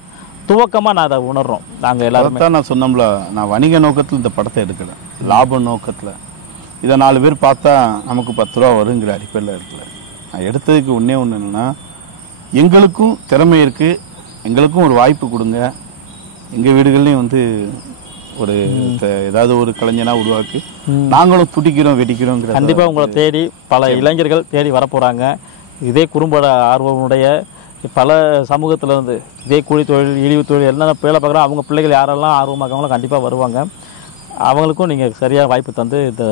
துவக்கமாக நான் அதை உணர்றோம். நாங்கள் எல்லாரும் தான் நான் சொன்னோம்ல, நான் வணிக நோக்கத்தில் இந்த படத்தை எடுக்கலை, லாப நோக்கத்தில். இதை 4 பேர் பார்த்தா நமக்கு 10 ரூபா வருங்கிற அடிப்படையில் எடுக்கல. நான் எடுத்ததுக்கு ஒன்றே ஒன்று என்னென்னா, எங்களுக்கும் திறமை இருக்குது, எங்களுக்கும் ஒரு வாய்ப்பு கொடுங்க. எங்கள் வீடுகள்லையும் வந்து ஒரு ஏதாவது ஒரு கலைஞனா உருவாக்கி நாங்களும் துடிக்கிறோம் வெடிக்கிறோங்கிற கண்டிப்பாக உங்களை தேடி பல இளைஞர்கள் தேடி வரப்போகிறாங்க. இதே குறும்பட ஆர்வமுடைய பல சமூகத்தில் வந்து இதே கூலி தொழில் இழிவு தொழில் என்னென்ன வேலை பார்க்குறோம் அவங்க பிள்ளைகள் யாரெல்லாம் ஆர்வமாகவங்களும் கண்டிப்பாக வருவாங்க. அவங்களுக்கும் நீங்கள் சரியாக வாய்ப்பு தந்து இந்த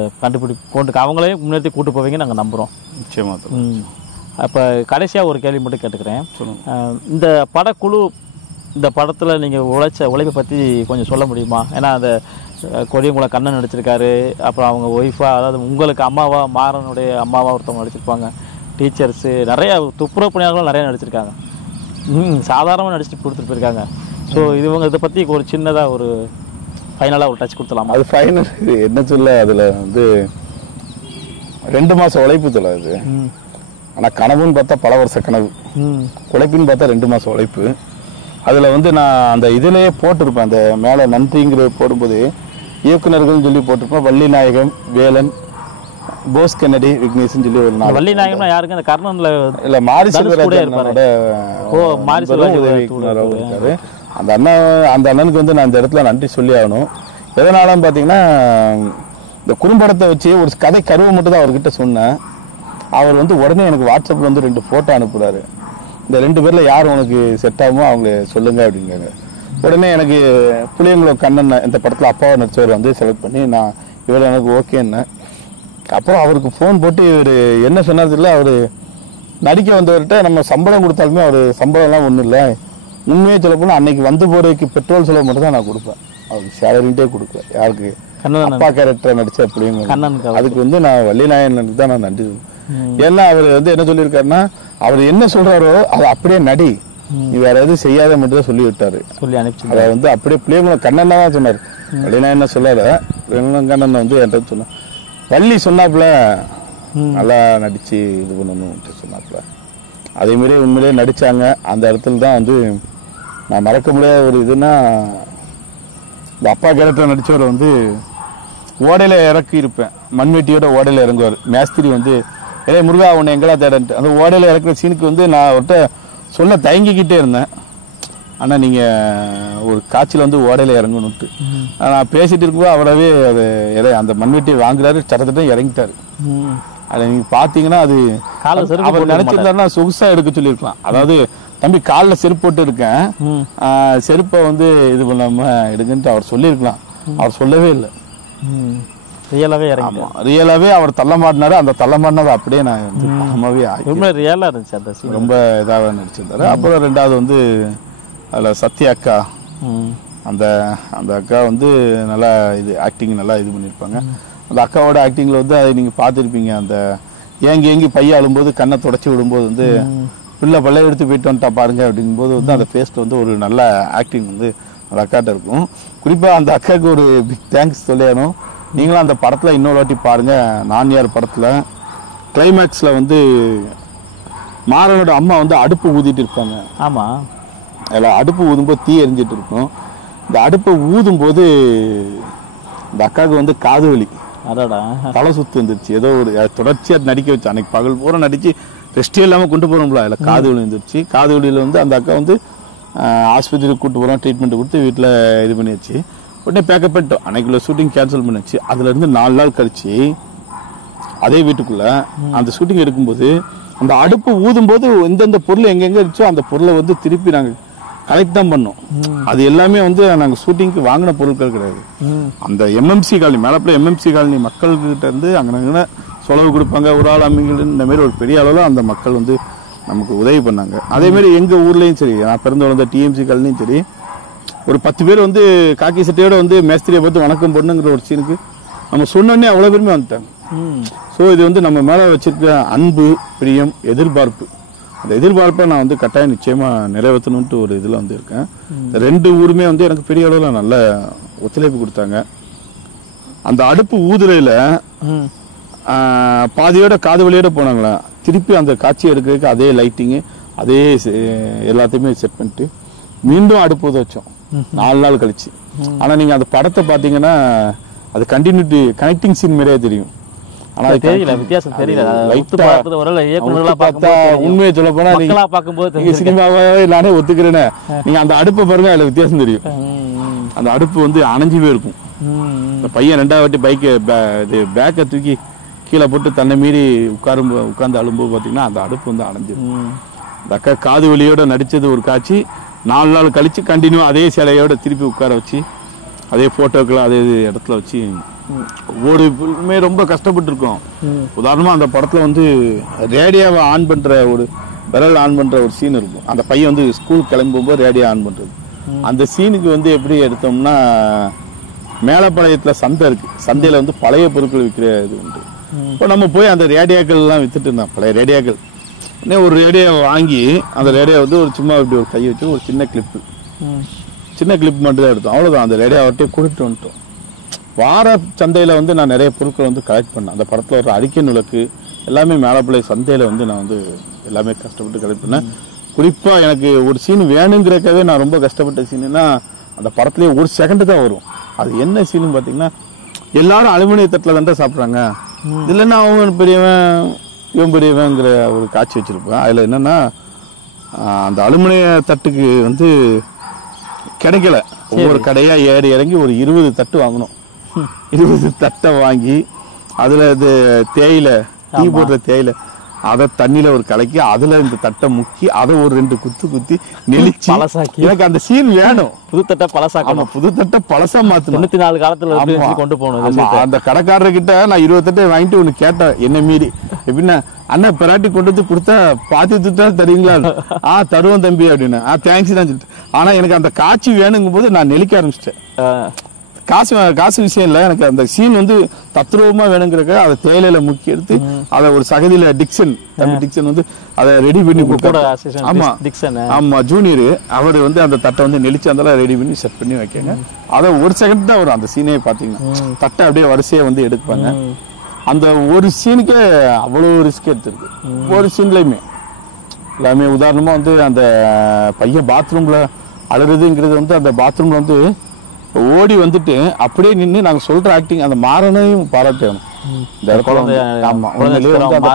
கொண்டு அவங்களே முன்னேற்றி கூட்டு போவீங்க நாங்கள் நம்புகிறோம். நிச்சயமாக. அப்போ கடைசியாக ஒரு கேள்வி மட்டும் கேட்டுக்கிறேன். இந்த படக்குழு இந்த படத்தில் நீங்கள் உழைப்பை பற்றி கொஞ்சம் சொல்ல முடியுமா? ஏன்னா அந்த கொடியங்குளம் கண்ணன் நடிச்சிருக்காரு, அப்புறம் அவங்க ஒய்ஃபாக அதாவது உங்களுக்கு அம்மாவா மாறனுடைய அம்மாவா ஒருத்தவங்க நடிச்சிருப்பாங்க, டீச்சர்ஸு நிறைய துப்புரவு பணியாளர்களும் நிறைய நடிச்சிருக்காங்க, சாதாரணமாக நடிச்சுட்டு கொடுத்துட்டு போயிருக்காங்க. ஸோ இதை பற்றி ஒரு சின்னதாக ஒரு ஃபைனலாக ஒரு டச் கொடுத்துலாமா? அது ஃபைனல் என்ன சொல்ல, அதில் வந்து 2 மாதம் உழைப்பு சொல்ல அது. ஆனால் கனவுன்னு பார்த்தா பல வருஷ கனவு, உழைப்புன்னு பார்த்தா 2 மாதம் உழைப்பு. அதில் வந்து நான் அந்த இதிலேயே போட்டிருப்பேன், அந்த மேலே நன்றிங்கிறது போடும்போது இயக்குநர்கள்னு சொல்லி போட்டிருப்பேன். வள்ளிநாயகம், வேலன், போஸ் கென்னடி, விக்னேஷ்னு சொல்லி ஒரு நாள். வள்ளிநாயகம்னா யாருக்கு? அந்த கர்ணன்ல இல்லை, மாரி செல்வராஜனோட உதவி இயக்குனராகவும் இருக்காரு. அந்த அண்ணனுக்கு வந்து நான் இந்த இடத்துல நன்றி சொல்லி ஆகணும். எதனாலன்னு பார்த்தீங்கன்னா, இந்த குறும்படத்தை வச்சு ஒரு கதை கருவை மட்டும் தான் அவர்கிட்ட சொன்னேன். அவர் வந்து உடனே எனக்கு வாட்ஸ்அப்பில் வந்து 2 ஃபோட்டோ அனுப்புகிறாரு. இந்த 2 பேரில் யார் உனக்கு செட் ஆகுமோ அவங்கள சொல்லுங்க அப்படிங்காங்க. உடனே எனக்கு புளியங்குளம் கண்ணன் இந்த படத்தில் அப்பாவை நடிச்சவர் வந்து செலக்ட் பண்ணி நான் இவர் எனக்கு ஓகேன்னு. அப்புறம் அவருக்கு ஃபோன் போட்டு இவர் என்ன சொன்னது இல்லை, அவர் நடிக்க வந்தவர்கிட்ட நம்ம சம்பளம் கொடுத்தாலுமே அவர் சம்பளம்லாம் ஒன்றும் இல்லை, உண்மையே சொல்ல போனால் அன்னைக்கு வந்து போகிறதுக்கு பெட்ரோல் செலவு மட்டும் தான் நான் கொடுப்பேன், அவருக்கு சேலரின்ட்டே கொடுக்கல. யாருக்கு? அப்பா கேரக்டர் நடிச்ச அப்படிங்க. அதுக்கு வந்து நான் வள்ளிநாயகனுக்கு தான் நான் நன்றி. ஏன்னா அவர் வந்து என்ன சொல்லியிருக்காருன்னா, அவர் என்ன சொல்றாரோ அதை அப்படியே நடி, நீ வேற எதுவும் செய்யாத மட்டும் தான் சொல்லி விட்டாரு, சொல்லி அனுப்பிச்சு. அதை வந்து அப்படியே புளியங்குளம் கண்ணன் தான் சொன்னார், வள்ளிநாயகன் சொல்லல, புளியங்குளம் கண்ணன் வந்து என்கிட்ட சொன்னார். வள்ளி சொன்னாப்புல நல்லா நடிச்சு இது பண்ணணும்ட்டு சொன்னாப்புல. அதே மாதிரி உண்மையிலேயே நடிச்சாங்க. அந்த இடத்துல தான் வந்து நான் மறக்க முடியாத ஒரு இதுன்னா, இந்த அப்பா கேரக்டர் நடிச்சவர் வந்து ஓடையில இறக்கி இருப்பேன், மண்வெட்டியோட ஓடையில இறங்குவார். மேஸ்திரி வந்து முருகா உன்னை எங்கடா தேடன்ட்டு அந்த ஓடையில இறக்குற சீனுக்கு வந்து நான் அவர்கிட்ட சொல்ல தயங்கிக்கிட்டே இருந்தேன். ஆனால் நீங்கள் ஒரு காட்சியில் வந்து ஓடையில இறங்கணுன்ட்டு நான் பேசிட்டு இருக்கும்போது அவரவே அது அந்த மண்வெட்டியை வாங்குறாரு, சட்டத்திட்ட இறங்கிட்டாரு. அதை நீங்கள் பார்த்தீங்கன்னா அது அவர் நினைச்சிருந்தாருன்னா சொகுசா எடுக்க சொல்லியிருக்கலாம். அதாவது தம்பி காலில் செருப்பு போட்டு இருக்கேன், செருப்பை வந்து இது பண்ணாம எடுங்கன்ட்டு அவர் சொல்லியிருக்கலாம். அவர் சொல்லவே இல்லை. ரியலாவே இறங்கி ஆமாம் ரியலாகவே அவர் தள்ள மாட்டினாரு. அந்த தள்ள மாட்டினதை அப்படியே நான் வந்து படமாகவே ஆகி ரொம்ப ரியலாக இருந்துச்சு அந்த சீன். ரொம்ப இதாக நடிச்சிருந்தாரு. அப்புறம் ரெண்டாவது வந்து அதில் சத்யா அக்கா, அந்த அந்த அக்கா வந்து நல்லா இது ஆக்டிங் நல்லா இது பண்ணியிருப்பாங்க. அந்த அக்காவோட ஆக்டிங்கில் வந்து அதை நீங்கள் பார்த்துருப்பீங்க. அந்த ஏங்கி பைய அழும்போது கண்ணை தொடச்சி விடும்போது வந்து பிள்ளை பல்ல எடுத்து போயிட்டு வந்துட்டா பாருங்க அப்படிங்கும்போது வந்து அந்த ஃபேஸில் வந்து ஒரு நல்ல ஆக்டிங் வந்து அந்த அக்காட்ட இருக்கும். குறிப்பாக அந்த அக்காவுக்கு ஒரு பிக் தேங்க்ஸ் சொல்லணும். நீங்களும் அந்த படத்தில் இன்னொரு வாட்டி பாருங்கள். நான் யார் படத்தில் கிளைமேக்ஸில் வந்து மாறனோட அம்மா வந்து அடுப்பு ஊதிட்டு இருப்பாங்க. ஆமாம், அதில் அடுப்பு ஊதும்போது தீ எரிஞ்சிட்டு இருக்கும். இந்த அடுப்பை ஊதும்போது இந்த அக்காவுக்கு வந்து காது வலி, அதாடா தலை சுத்து வந்துருச்சு. ஏதோ ஒரு தொடர்ச்சியாக நடிக்க வச்சு அன்னைக்கு பகல் பூரா நடிச்சு ரெஸ்டே இல்லாமல் கொண்டு போகிறோம்ல, அதில் காது வலி வந்துருச்சு. காது வலியில் வந்து அந்த அக்கா வந்து ஆஸ்பத்திரிக்கு கூப்பிட்டு போகிறோம், ட்ரீட்மெண்ட் கொடுத்து வீட்டில் இது பண்ணியாச்சு. உடனே பேக்கப் பண்ணிட்டோம். அன்னைக்குள்ள ஷூட்டிங் கேன்சல் பண்ணிச்சு. அதுலேருந்து 4 நாள் கழிச்சு அதே வீட்டுக்குள்ளே அந்த ஷூட்டிங் எடுக்கும்போது அந்த அடுப்பு ஊதும்போது எந்தெந்த பொருள் எங்கெங்கே இருந்துச்சோ அந்த பொருளை வந்து திருப்பி நாங்கள் கலெக்ட் தான் பண்ணோம். அது எல்லாமே வந்து நாங்கள் ஷூட்டிங்க்கு வாங்கின பொருட்கள் கிடையாது. அந்த எம்எம்சி காலனி மேலப்பட எம்எம்சி காலனி மக்கள்கிட்ட இருந்து அங்கே செலவு கொடுப்பாங்க. ஒரு ஆள் அமைங்கள் இந்த மாதிரி ஒரு பெரிய அளவில் அந்த மக்கள் வந்து நமக்கு உதவி பண்ணாங்க. அதேமாரி எங்கள் ஊர்லேயும் சரி, நான் பிறந்து வளர்ந்த டிஎம்சி காலனியும் சரி, ஒரு 10 பேர் வந்து காக்கி சட்டையோட வந்து மேஸ்திரியை பார்த்து வணக்கம் பண்ணுங்கிற ஒரு சீனுக்கு நம்ம சொன்னோடனே அவ்வளோ பேருமே வந்துட்டாங்க. ஸோ இது வந்து நம்ம மேலே வச்சிருக்க அன்பு, பிரியம், எதிர்பார்ப்பு. அந்த எதிர்பார்ப்பை நான் வந்து கட்டாயம் நிச்சயமாக நிறைவேற்றணுன்ட்டு ஒரு இதில் வந்து இருக்கேன். இந்த 2 ஊருமே வந்து எனக்கு பெரிய அளவில் நல்ல ஒத்துழைப்பு கொடுத்தாங்க. அந்த அடுப்பு ஊதுரையில் பாதியோட காது வழியோட போனாங்களா, திருப்பி அந்த காட்சி எடுக்கிறதுக்கு அதே லைட்டிங்கு அதே எல்லாத்தையுமே செட் பண்ணிட்டு மீண்டும் அடுப்பு ஊத வச்சோம் 4 நாள் கழிச்சு. ஆனால் நீங்கள் அந்த படத்தை பார்த்தீங்கன்னா அது கண்டினியூட்டி கனெக்டிங் சீன் மாதிரியே தெரியும். ஆனால் தெரியல, வித்தியாசம் தெரியல. உண்மையை சொல்ல போனா நீங்க சினிமாவே நானே ஒத்துக்கிறேன்னு நீங்க அந்த அடுப்பை பாருங்க, அதுல வித்தியாசம் தெரியும். அந்த அடுப்பு வந்து அணைஞ்சு போயிருக்கும். இந்த பையன் 2வது வாட்டி பைக்கை பேக்கை தூக்கி கீழே போட்டு தன்னை மீறி உட்கார்ந்து அழும்போது பார்த்தீங்கன்னா அந்த அடுப்பு வந்து அணைஞ்சிடும். அந்த அக்கா காது வலியோட நடிச்சது ஒரு காட்சி. 4 நாள் கழிச்சு கண்டினியூ அதே சிலையோட திருப்பி உட்கார வச்சு அதே போட்டோக்களை அதே இடத்துல வச்சு ஒவ்வொருமே ரொம்ப கஷ்டப்பட்டு இருக்கோம். உதாரணமா அந்த படத்துல வந்து ரேடியோவை ஆன் பண்ற ஒரு விரல் ஆன் பண்ற ஒரு சீன் இருக்கும். அந்த பையன் வந்து ஸ்கூல் கிளம்பும்போது ரேடியோ ஆன் பண்றது. அந்த சீனுக்கு வந்து எப்படி எடுத்தோம்னா, மேலப்பாளையத்துல சந்தை இருக்கு, சந்தையில வந்து பழைய பொருட்கள் விற்கிற இது உண்டு. இப்போ நம்ம போய் அந்த ரேடியோக்கள் எல்லாம் வித்துட்டு இருந்தோம், பழைய ரேடியோக்கள். ஒரு ரேடியோ வாங்கி அந்த ரேடியோ வந்து ஒரு சும்மா இப்படி ஒரு கை வச்சு ஒரு சின்ன கிளிப்பு மட்டும் தான் எடுத்தோம், அவ்வளோதான். அந்த ரேடியோ அவர்கிட்டே கொடுத்துட்டு வந்துட்டோம். வார சந்தையில் வந்து நான் நிறைய பொருட்கள் வந்து கலெக்ட் பண்ணேன். அந்த படத்தில் ஒரு அறிக்கை நுழக்கு எல்லாமே மேலப்பாளைய சந்தையில் வந்து நான் வந்து எல்லாமே கஷ்டப்பட்டு கலெக்ட் பண்ணேன். குறிப்பாக எனக்கு ஒரு சீன் வேணுங்கிறக்கவே நான் ரொம்ப கஷ்டப்பட்ட சீனுன்னா அந்த படத்துலேயே 1 செகண்ட் தான் வரும். அது என்ன சீனுன்னு பார்த்தீங்கன்னா, எல்லாரும் அலுமினிய தட்டில் தான் சாப்பிட்றாங்க, இல்லைன்னா அவன் பெரியவன் இவன் பெரியவங்கிற ஒரு காட்சி வச்சிருப்பேன். அதில் என்னன்னா, அந்த அலுமினிய தட்டுக்கு வந்து கிடைக்கல. ஒவ்வொரு கடையா ஏறி இறங்கி ஒரு 20 தட்டு வாங்கணும். 20 தட்டை வாங்கி அதுல இது தேயிலை டீ போடுற தேயிலை அதை தண்ணியில ஒரு கலக்கி அதுல இந்த தட்டை முக்கி அதை ஒரு 2 குத்தி நெளிச்சு பழசாக்கி. எனக்கு அந்த சீன் வேணும். புது தட்டை பழசாக்கணும், புது தட்டை பழசா மாத்தணும். 94 காலத்துல கொண்டு போகணும். அந்த கடைக்காரர்கிட்ட நான் 20 தட்டை வாங்கிட்டு ஒண்ணு கேட்டேன், என்ன மீறி எப்படின்னா, அண்ணா பெராட்டி கொண்டு வந்து கொடுத்தா பாத்தி துட்டா தருவீங்களா? தருவோம் தம்பி அப்படின்னு. தேங்க்ஸ் தான் சொல்லிட்டு. ஆனா எனக்கு அந்த காட்சி வேணுங்கும் போது நான் நெளிக்க ஆரம்பிச்சிட்டேன். காசு விஷயம் இல்லை, எனக்கு அந்த சீன் வந்து தத்ரூபமா வேணுங்கிறக்க அதை தேயிலையில முக்கி எடுத்து அதை ஒரு சகதியில டிக்சன் வந்து அதை ரெடி பண்ணி கொடுத்தாரு. ஆமா ஜூனியர் அவர் வந்து அந்த தட்டை வந்து நெளிச்சு அந்த ரெடி பண்ணி செட் பண்ணி வைக்காங்க. அதை 1 செகண்ட் தான் வரும் அந்த சீனே. பாத்தீங்கன்னா தட்டை அப்படியே வரிசையா வந்து எடுப்பாங்க. அந்த ஒரு சீனுக்கே அவ்வளோ ரிஸ்க் எடுத்துருக்கு. ஒரு சீன்லயுமே எல்லாமே உதாரணமா வந்து அந்த பையன் பாத்ரூம்ல அழுறதுங்கிறது வந்து அந்த பாத்ரூம்ல வந்து ஓடி வந்துட்டு அப்படியே நின்று நாங்க சொல்ற ஆக்டிங் அந்த மாறனையும் பாராட்டணும். இந்த இடத்துல ஆமா அந்த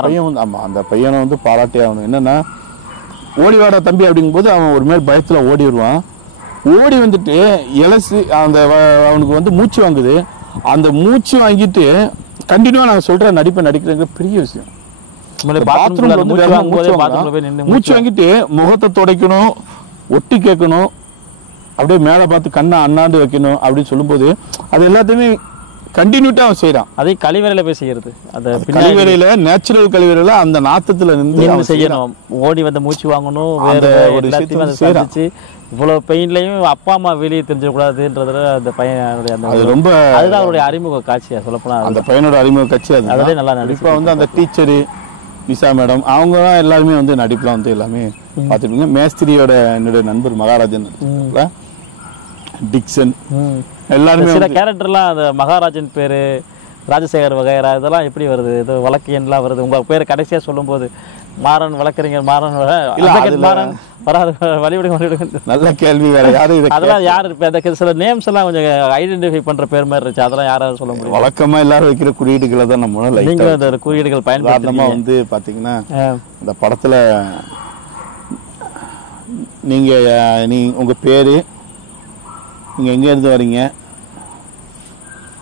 பையன் வந்து அந்த பையனை வந்து பாராட்டே ஆகணும். என்னன்னா, ஓடி வாடா தம்பி அப்படிங்கும் போது அவன் ஒரு மேல் பயத்துல ஓடி வருவான். ஓடி வந்துட்டு இலசு அந்த அவனுக்கு வந்து மூச்சு வாங்குது. அந்த மூச்சு வாங்கிட்டு கண்டினியூவா நாங்க சொல்ற நடிக்கிறேங்க பெரிய விஷயம். பாத்ரூம்ல வந்து மூச்சு வாங்கிட்டு முகத்தை துடைக்கணும், ஒட்டி கேட்கணும், அப்படியே மேலே பார்த்து கண்ணை அண்ணாண்டு வைக்கணும் அப்படின்னு சொல்லும்போது அது எல்லாத்தையுமே கண்டினியூட்டா அவன் செய்யறான். அதே கழிவறையில போய் செய்யறது, அந்த கழிவறையில நேச்சுரல் கழிவறையில அந்த நாத்தத்துல நின்று செய்யணும், ஓடி வந்து மூச்சு வாங்கணும், வேற ஒரு எல்லாத்தையும் சந்திச்சு இவ்வளவு பெயின்லயும் அப்பா அம்மா வெளியே தெரிஞ்சிடக்கூடாதுன்றதுல அந்த பையனுடைய அந்த ரொம்ப அதுதான் அவருடைய அறிமுக காட்சியா சொல்லப்போனா. அந்த பையனோட அறிமுக காட்சி அதுவே நல்லா நடிப்பா வந்து அந்த டீச்சரு நிஷா மேடம் அவங்க தான் எல்லாருமே வந்து நடிப்புலாம் வந்து எல்லாமே பார்த்துருப்பீங்க. மேஸ்திரியோட என்னுடைய நண்பர் மகாராஜன், டிக்சன், எல்லாருமே சில கேரக்டர்லாம் அந்த மகாராஜன் பேரு, ராஜசேகர் வகைரா இதெல்லாம் எப்படி வருது? இது வழக்கியன்லாம் வருது. உங்க பேர் கடைசியா சொல்லும் போது மாறன் வழக்கறிஞர் மாறன் மாறன் வராது, வழிவிடுங்க. நல்ல கேள்வி. வேற யாரும் அதெல்லாம் யாரு இப்ப சில நேம்ஸ் எல்லாம் கொஞ்சம் ஐடென்டிஃபை பண்ற பேர் மாதிரி இருந்துச்சு, அதெல்லாம் யாராவது சொல்ல முடியும்? வழக்கமா எல்லாரும் வைக்கிற குறியீடுகளை தான் நம்ம நீங்க அந்த குறியீடுகள் பயன்படுத்தமா வந்து பாத்தீங்கன்னா இந்த படத்துல நீங்க உங்க பேரு, நீங்க எங்க இருந்து வரீங்க,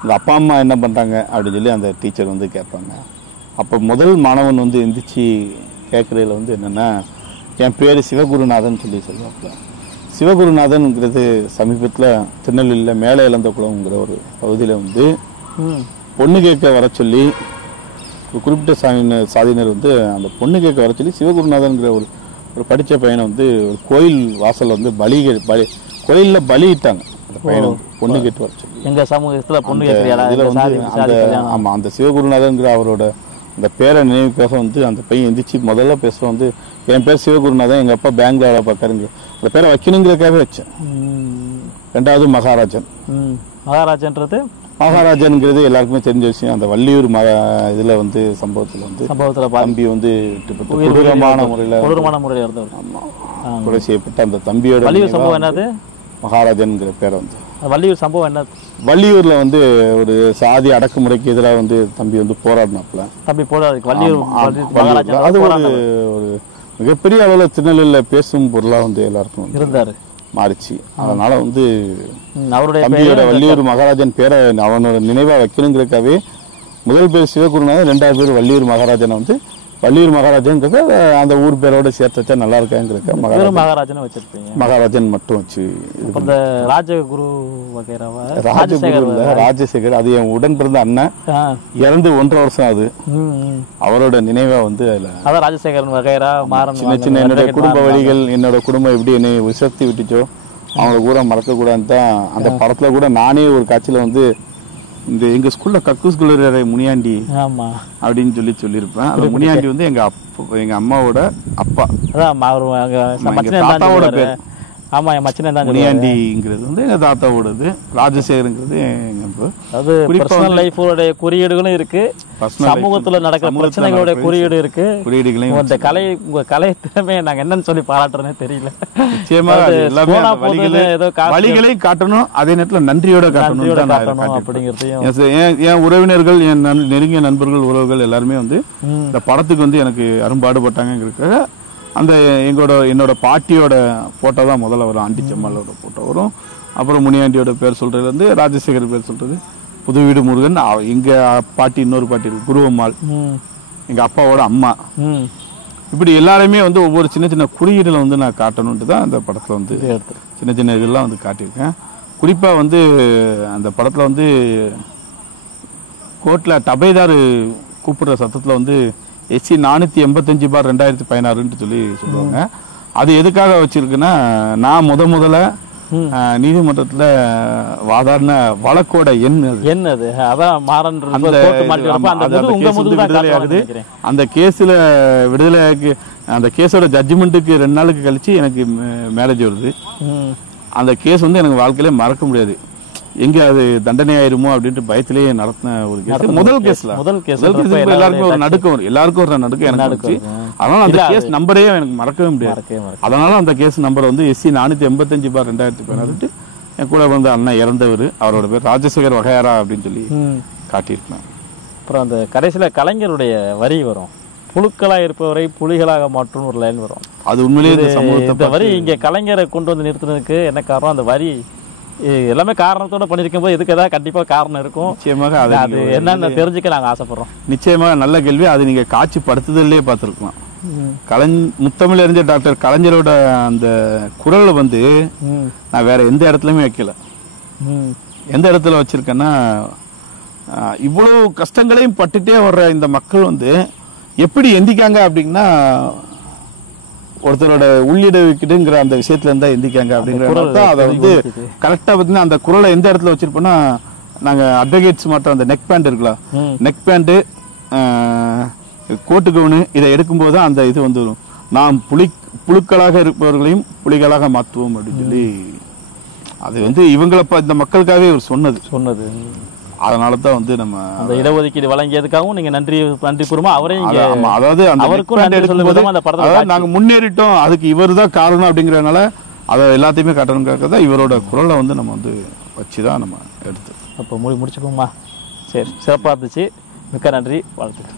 உங்க அப்பா அம்மா என்ன பண்றாங்க அப்படின்னு சொல்லி அந்த டீச்சர் வந்து கேட்பாங்க. அப்போ முதல் மாணவன் வந்து எந்திரிச்சு கேட்கறதுல வந்து என்னன்னா, என் பேர் சிவகுருநாதன் சொல்லி சொல்லுவாங்க. சிவகுருநாதன்ங்கிறது சமீபத்தில் திருநெல்வேலியில் மேலே இழந்த குளம்ங்கிற ஒரு பகுதியில் வந்து பொண்ணு கேட்க வர சொல்லி ஒரு குறிப்பிட்ட சாதியினர் வந்து அந்த பொண்ணு கேட்க வர சொல்லி சிவகுருநாதன்கிற ஒரு படித்த பையனை வந்து ஒரு கோயில் வாசலில் வந்து கோயிலில் பலியிட்டாங்க. அந்த பையனை பொண்ணு கேட்டு வர சொல்லி எங்க சமூகத்தில் பொண்ணு ஆமாம், அந்த சிவகுருநாதன்கிற அவரோட அந்த பேரை நினைவுக்காக வந்து அந்த பையன் எந்திரிச்சு முதல்ல பேசுகிறோம் வந்து என் பேர் சிவகுருநாதன், எங்கள் அப்பா பேங்க்ல வேலை பார்க்கறங்க, அந்த பேரை வைக்கணுங்கிறதுக்காக வச்சேன். ரெண்டாவது மகாராஜன். மகாராஜன்ங்கிறது எல்லாருக்குமே தெரிஞ்ச விஷயம். அந்த வள்ளியூர் இதுல வந்து சம்பவத்துல வந்து தம்பி வந்து கொடூரமான முறையில் கொலை செய்யப்பட்ட அந்த தம்பியோட சம்பவம் என்னது? மகாராஜன்ங்கிற பேரை வந்து வள்ளியூர் சம்பவம் என்ன? வள்ளியூர்ல வந்து ஒரு சாதி அடக்குமுறைக்கு எதிராக வந்து தம்பி வந்து போராடினாப்ல. தம்பி போராடி அது ஒரு மிகப்பெரிய அளவுல திருநெல்வேலியில பேசும் பொருளா வந்து எல்லாருக்கும் இருந்தாரு, மாறிச்சு. அதனால வந்து தம்பியோட வள்ளியூர் மகாராஜன் பேரை அவனோட நினைவா வைக்கணுங்கிறதுக்காகவே முதல் பேர் சிவகுருநாதன், ரெண்டாவது பேர் வள்ளியூர் மகாராஜனை வந்து வள்ளியூர் மகாராஜன்றது அந்த ஊர் பேரோட சேர்த்து வச்சா நல்லா இருக்காங்கிறக்க மகாராஜன் வச்சிருப்பீங்க. மகாராஜன் மட்டும் வச்சு இந்த ராஜகுரு வகைராவா? ராஜகுரு இல்ல, ராஜசேகர். அது என் உடன் பிறந்த அண்ணன், இறந்து 1.5 வருஷம் ஆகுது. அவரோட நினைவா வந்து அதான் ராஜசேகரன் வகைரா மாறன். சின்ன சின்ன என்னோட குடும்ப வழிகள், என்னோட குடும்பம் எப்படி என்னை உசர்த்தி விட்டுச்சோ அவங்கள கூட மறக்க கூடாதுன்னு தான் அந்த படத்துல கூட நானே ஒரு காட்சியில வந்து இந்த எங்க ஸ்கூல்ல கக்கூஸ் குளர் முனியாண்டி அப்படின்னு சொல்லியிருப்பேன். அந்த முனியாண்டி வந்து எங்க அம்மாவோட அப்பா, தாத்தாவோட பேர். ஆமா, என் மச்சனே தான். முனியாண்டிங்கிறது வந்து எங்க தாத்தாவோடது, ராஜசேகரங்கிறது எங்க. அது பர்சனல் லைஃபோட குறியீடுகளும் இருக்கு, சமூகத்துல நடக்கிற பிரச்சனைகளோட குறியீடு இருக்கு. குறியீடுகளையும் இந்த கலை, உங்க கலை திறமையை நாங்க என்னன்னு சொல்லி பாராட்டுறேனே தெரியல. நிச்சயமா வழிகளையும் காட்டணும், அதே நேரத்துல நன்றியோட காட்டணும் அப்படிங்கிறதையும். என் உறவினர்கள், என் நெருங்கிய நண்பர்கள், உறவுகள் எல்லாருமே வந்து இந்த படத்துக்கு வந்து எனக்கு அரும்பாடுபட்டாங்க. அந்த என்னோட பாட்டியோட போட்டோ தான் முதல்ல வரும், ஆண்டி செம்மாளோட போட்டோ வரும். அப்புறம் முனியாண்டியோட பேர் சொல்றது வந்து ராஜசேகர் பேர் சொல்றது, புது வீடு முருகன், எங்க பாட்டி இன்னொரு பாட்டி இருக்கு குருவம்மாள், எங்க அப்பாவோட அம்மா. இப்படி எல்லாருமே வந்து ஒவ்வொரு சின்ன சின்ன குறியீடுல வந்து நான் காட்டணும்ட்டு தான் அந்த படத்துல வந்து சின்ன சின்ன இதெல்லாம் வந்து காட்டியிருக்கேன். குறிப்பா வந்து அந்த படத்துல வந்து கோர்ட்ல டபைதார் கூப்பிடுற சத்தத்துல வந்து SC 485/2016 சொல்லி சொல்லுவாங்க. அது எதுக்காக வச்சிருக்குன்னா, நான் முதல்ல நீதிமன்றத்துல வாதாடின வழக்கோட என்னது அதான் மாறன் அந்த கேஸ்ல விடுதலையாக்கு அந்த கேஸோட ஜட்ஜ்மெண்ட்டுக்கு 2 நாளுக்கு கழிச்சு எனக்கு மேரேஜ் வருது. அந்த கேஸ் வந்து எனக்கு வாழ்க்கையிலே மறக்க முடியாது. எங்க அது தண்டனை ஆயிருமோ அப்படின்ட்டு பயத்திலேயே நடத்தின ஒரு கேஸ். முதல் கேஸ்ல எல்லாருக்கும் ஒரு நடுக்கம் வரும், எல்லாருக்கும் ஒரு நடுக்கம் எனக்கு. அதனால அந்த கேஸ் நம்பரே எனக்கு மறக்கவே முடியாது. அதனால அந்த கேஸ் நம்பர் வந்து SC 485/2016 என் கூட வந்து அண்ணன் இறந்தவர், அவரோட பேர் ராஜசேகர் வகையாரா அப்படின்னு சொல்லி காட்டியிருக்கேன். அப்புறம் அந்த கடைசியில கலைஞருடைய வரி வரும், புழுக்களா இருப்பவரை புலிகளாக மாற்றும் ஒரு லைன் வரும். அது உண்மையிலேயே சமூகத்தை வரி இங்க கலைஞரை கொண்டு வந்து நிறுத்தினதுக்கு என்ன காரணம்? அந்த வரி எல்லாமே காரணத்தோட பண்ணிருக்கும் போது எதுக்கு ஏதாவது கண்டிப்பா காரணம் இருக்கும். நிச்சயமாக அது என்னன்னு தெரிஞ்சுக்க நாங்க ஆசைப்படுறோம். நிச்சயமாக நல்ல கேள்வி. அது நீங்க காட்சி படுத்துதலே பார்த்துருக்கலாம். முத்தமிழறிஞர் டாக்டர் கலைஞரோட அந்த குரலை வந்து நான் வேற எந்த இடத்துலயுமே வைக்கல. எந்த இடத்துல வச்சிருக்கேன்னா, இவ்வளவு கஷ்டங்களையும் பட்டுட்டே வர்ற இந்த மக்கள் வந்து எப்படி எந்திக்காங்க அப்படின்னா ஒருத்தரோட உள்ளிடங்கிற அந்த விஷயத்துல இருந்தா எந்திக்காங்க அப்படிங்கிற அதை வந்து கரெக்டா பாத்தீங்கன்னா அந்த குரலை எந்த இடத்துல வச்சிருப்போம்னா நாங்க அட்வொகேட்ஸ் மாற்ற அந்த நெக் பேண்ட் இருக்கலாம், நெக் பேண்ட் கோட்டு கவுனு இதை எடுக்கும்போது தான் அந்த இது வந்து நாம் புழுக்களாக இருப்பவர்களையும் புலிகளாக மாற்றுவோம் அப்படின்னு சொல்லி அது வந்து இவங்களை இந்த மக்களுக்காகவே இவர் சொன்னது. அதனால தான் வந்து நம்ம அந்த இடஒதுக்கீடு வழங்கியதுக்காகவும் நீங்க நன்றிபூர்வமா அவரையும் அதாவது நாங்க முன்னேறிட்டோம் அதுக்கு இவர் தான் காரணம் அப்படிங்கறதுனால அதை எல்லாத்தையுமே காட்டணுங்கிறத தான் இவரோட குரலை வந்து நம்ம வந்து வச்சுதான் நம்ம எடுத்து அப்போ முடிச்சுக்கோமா. சரி, சிறப்பாக இருந்துச்சு. மிக்க நன்றி, வாழ்த்துக்கள்.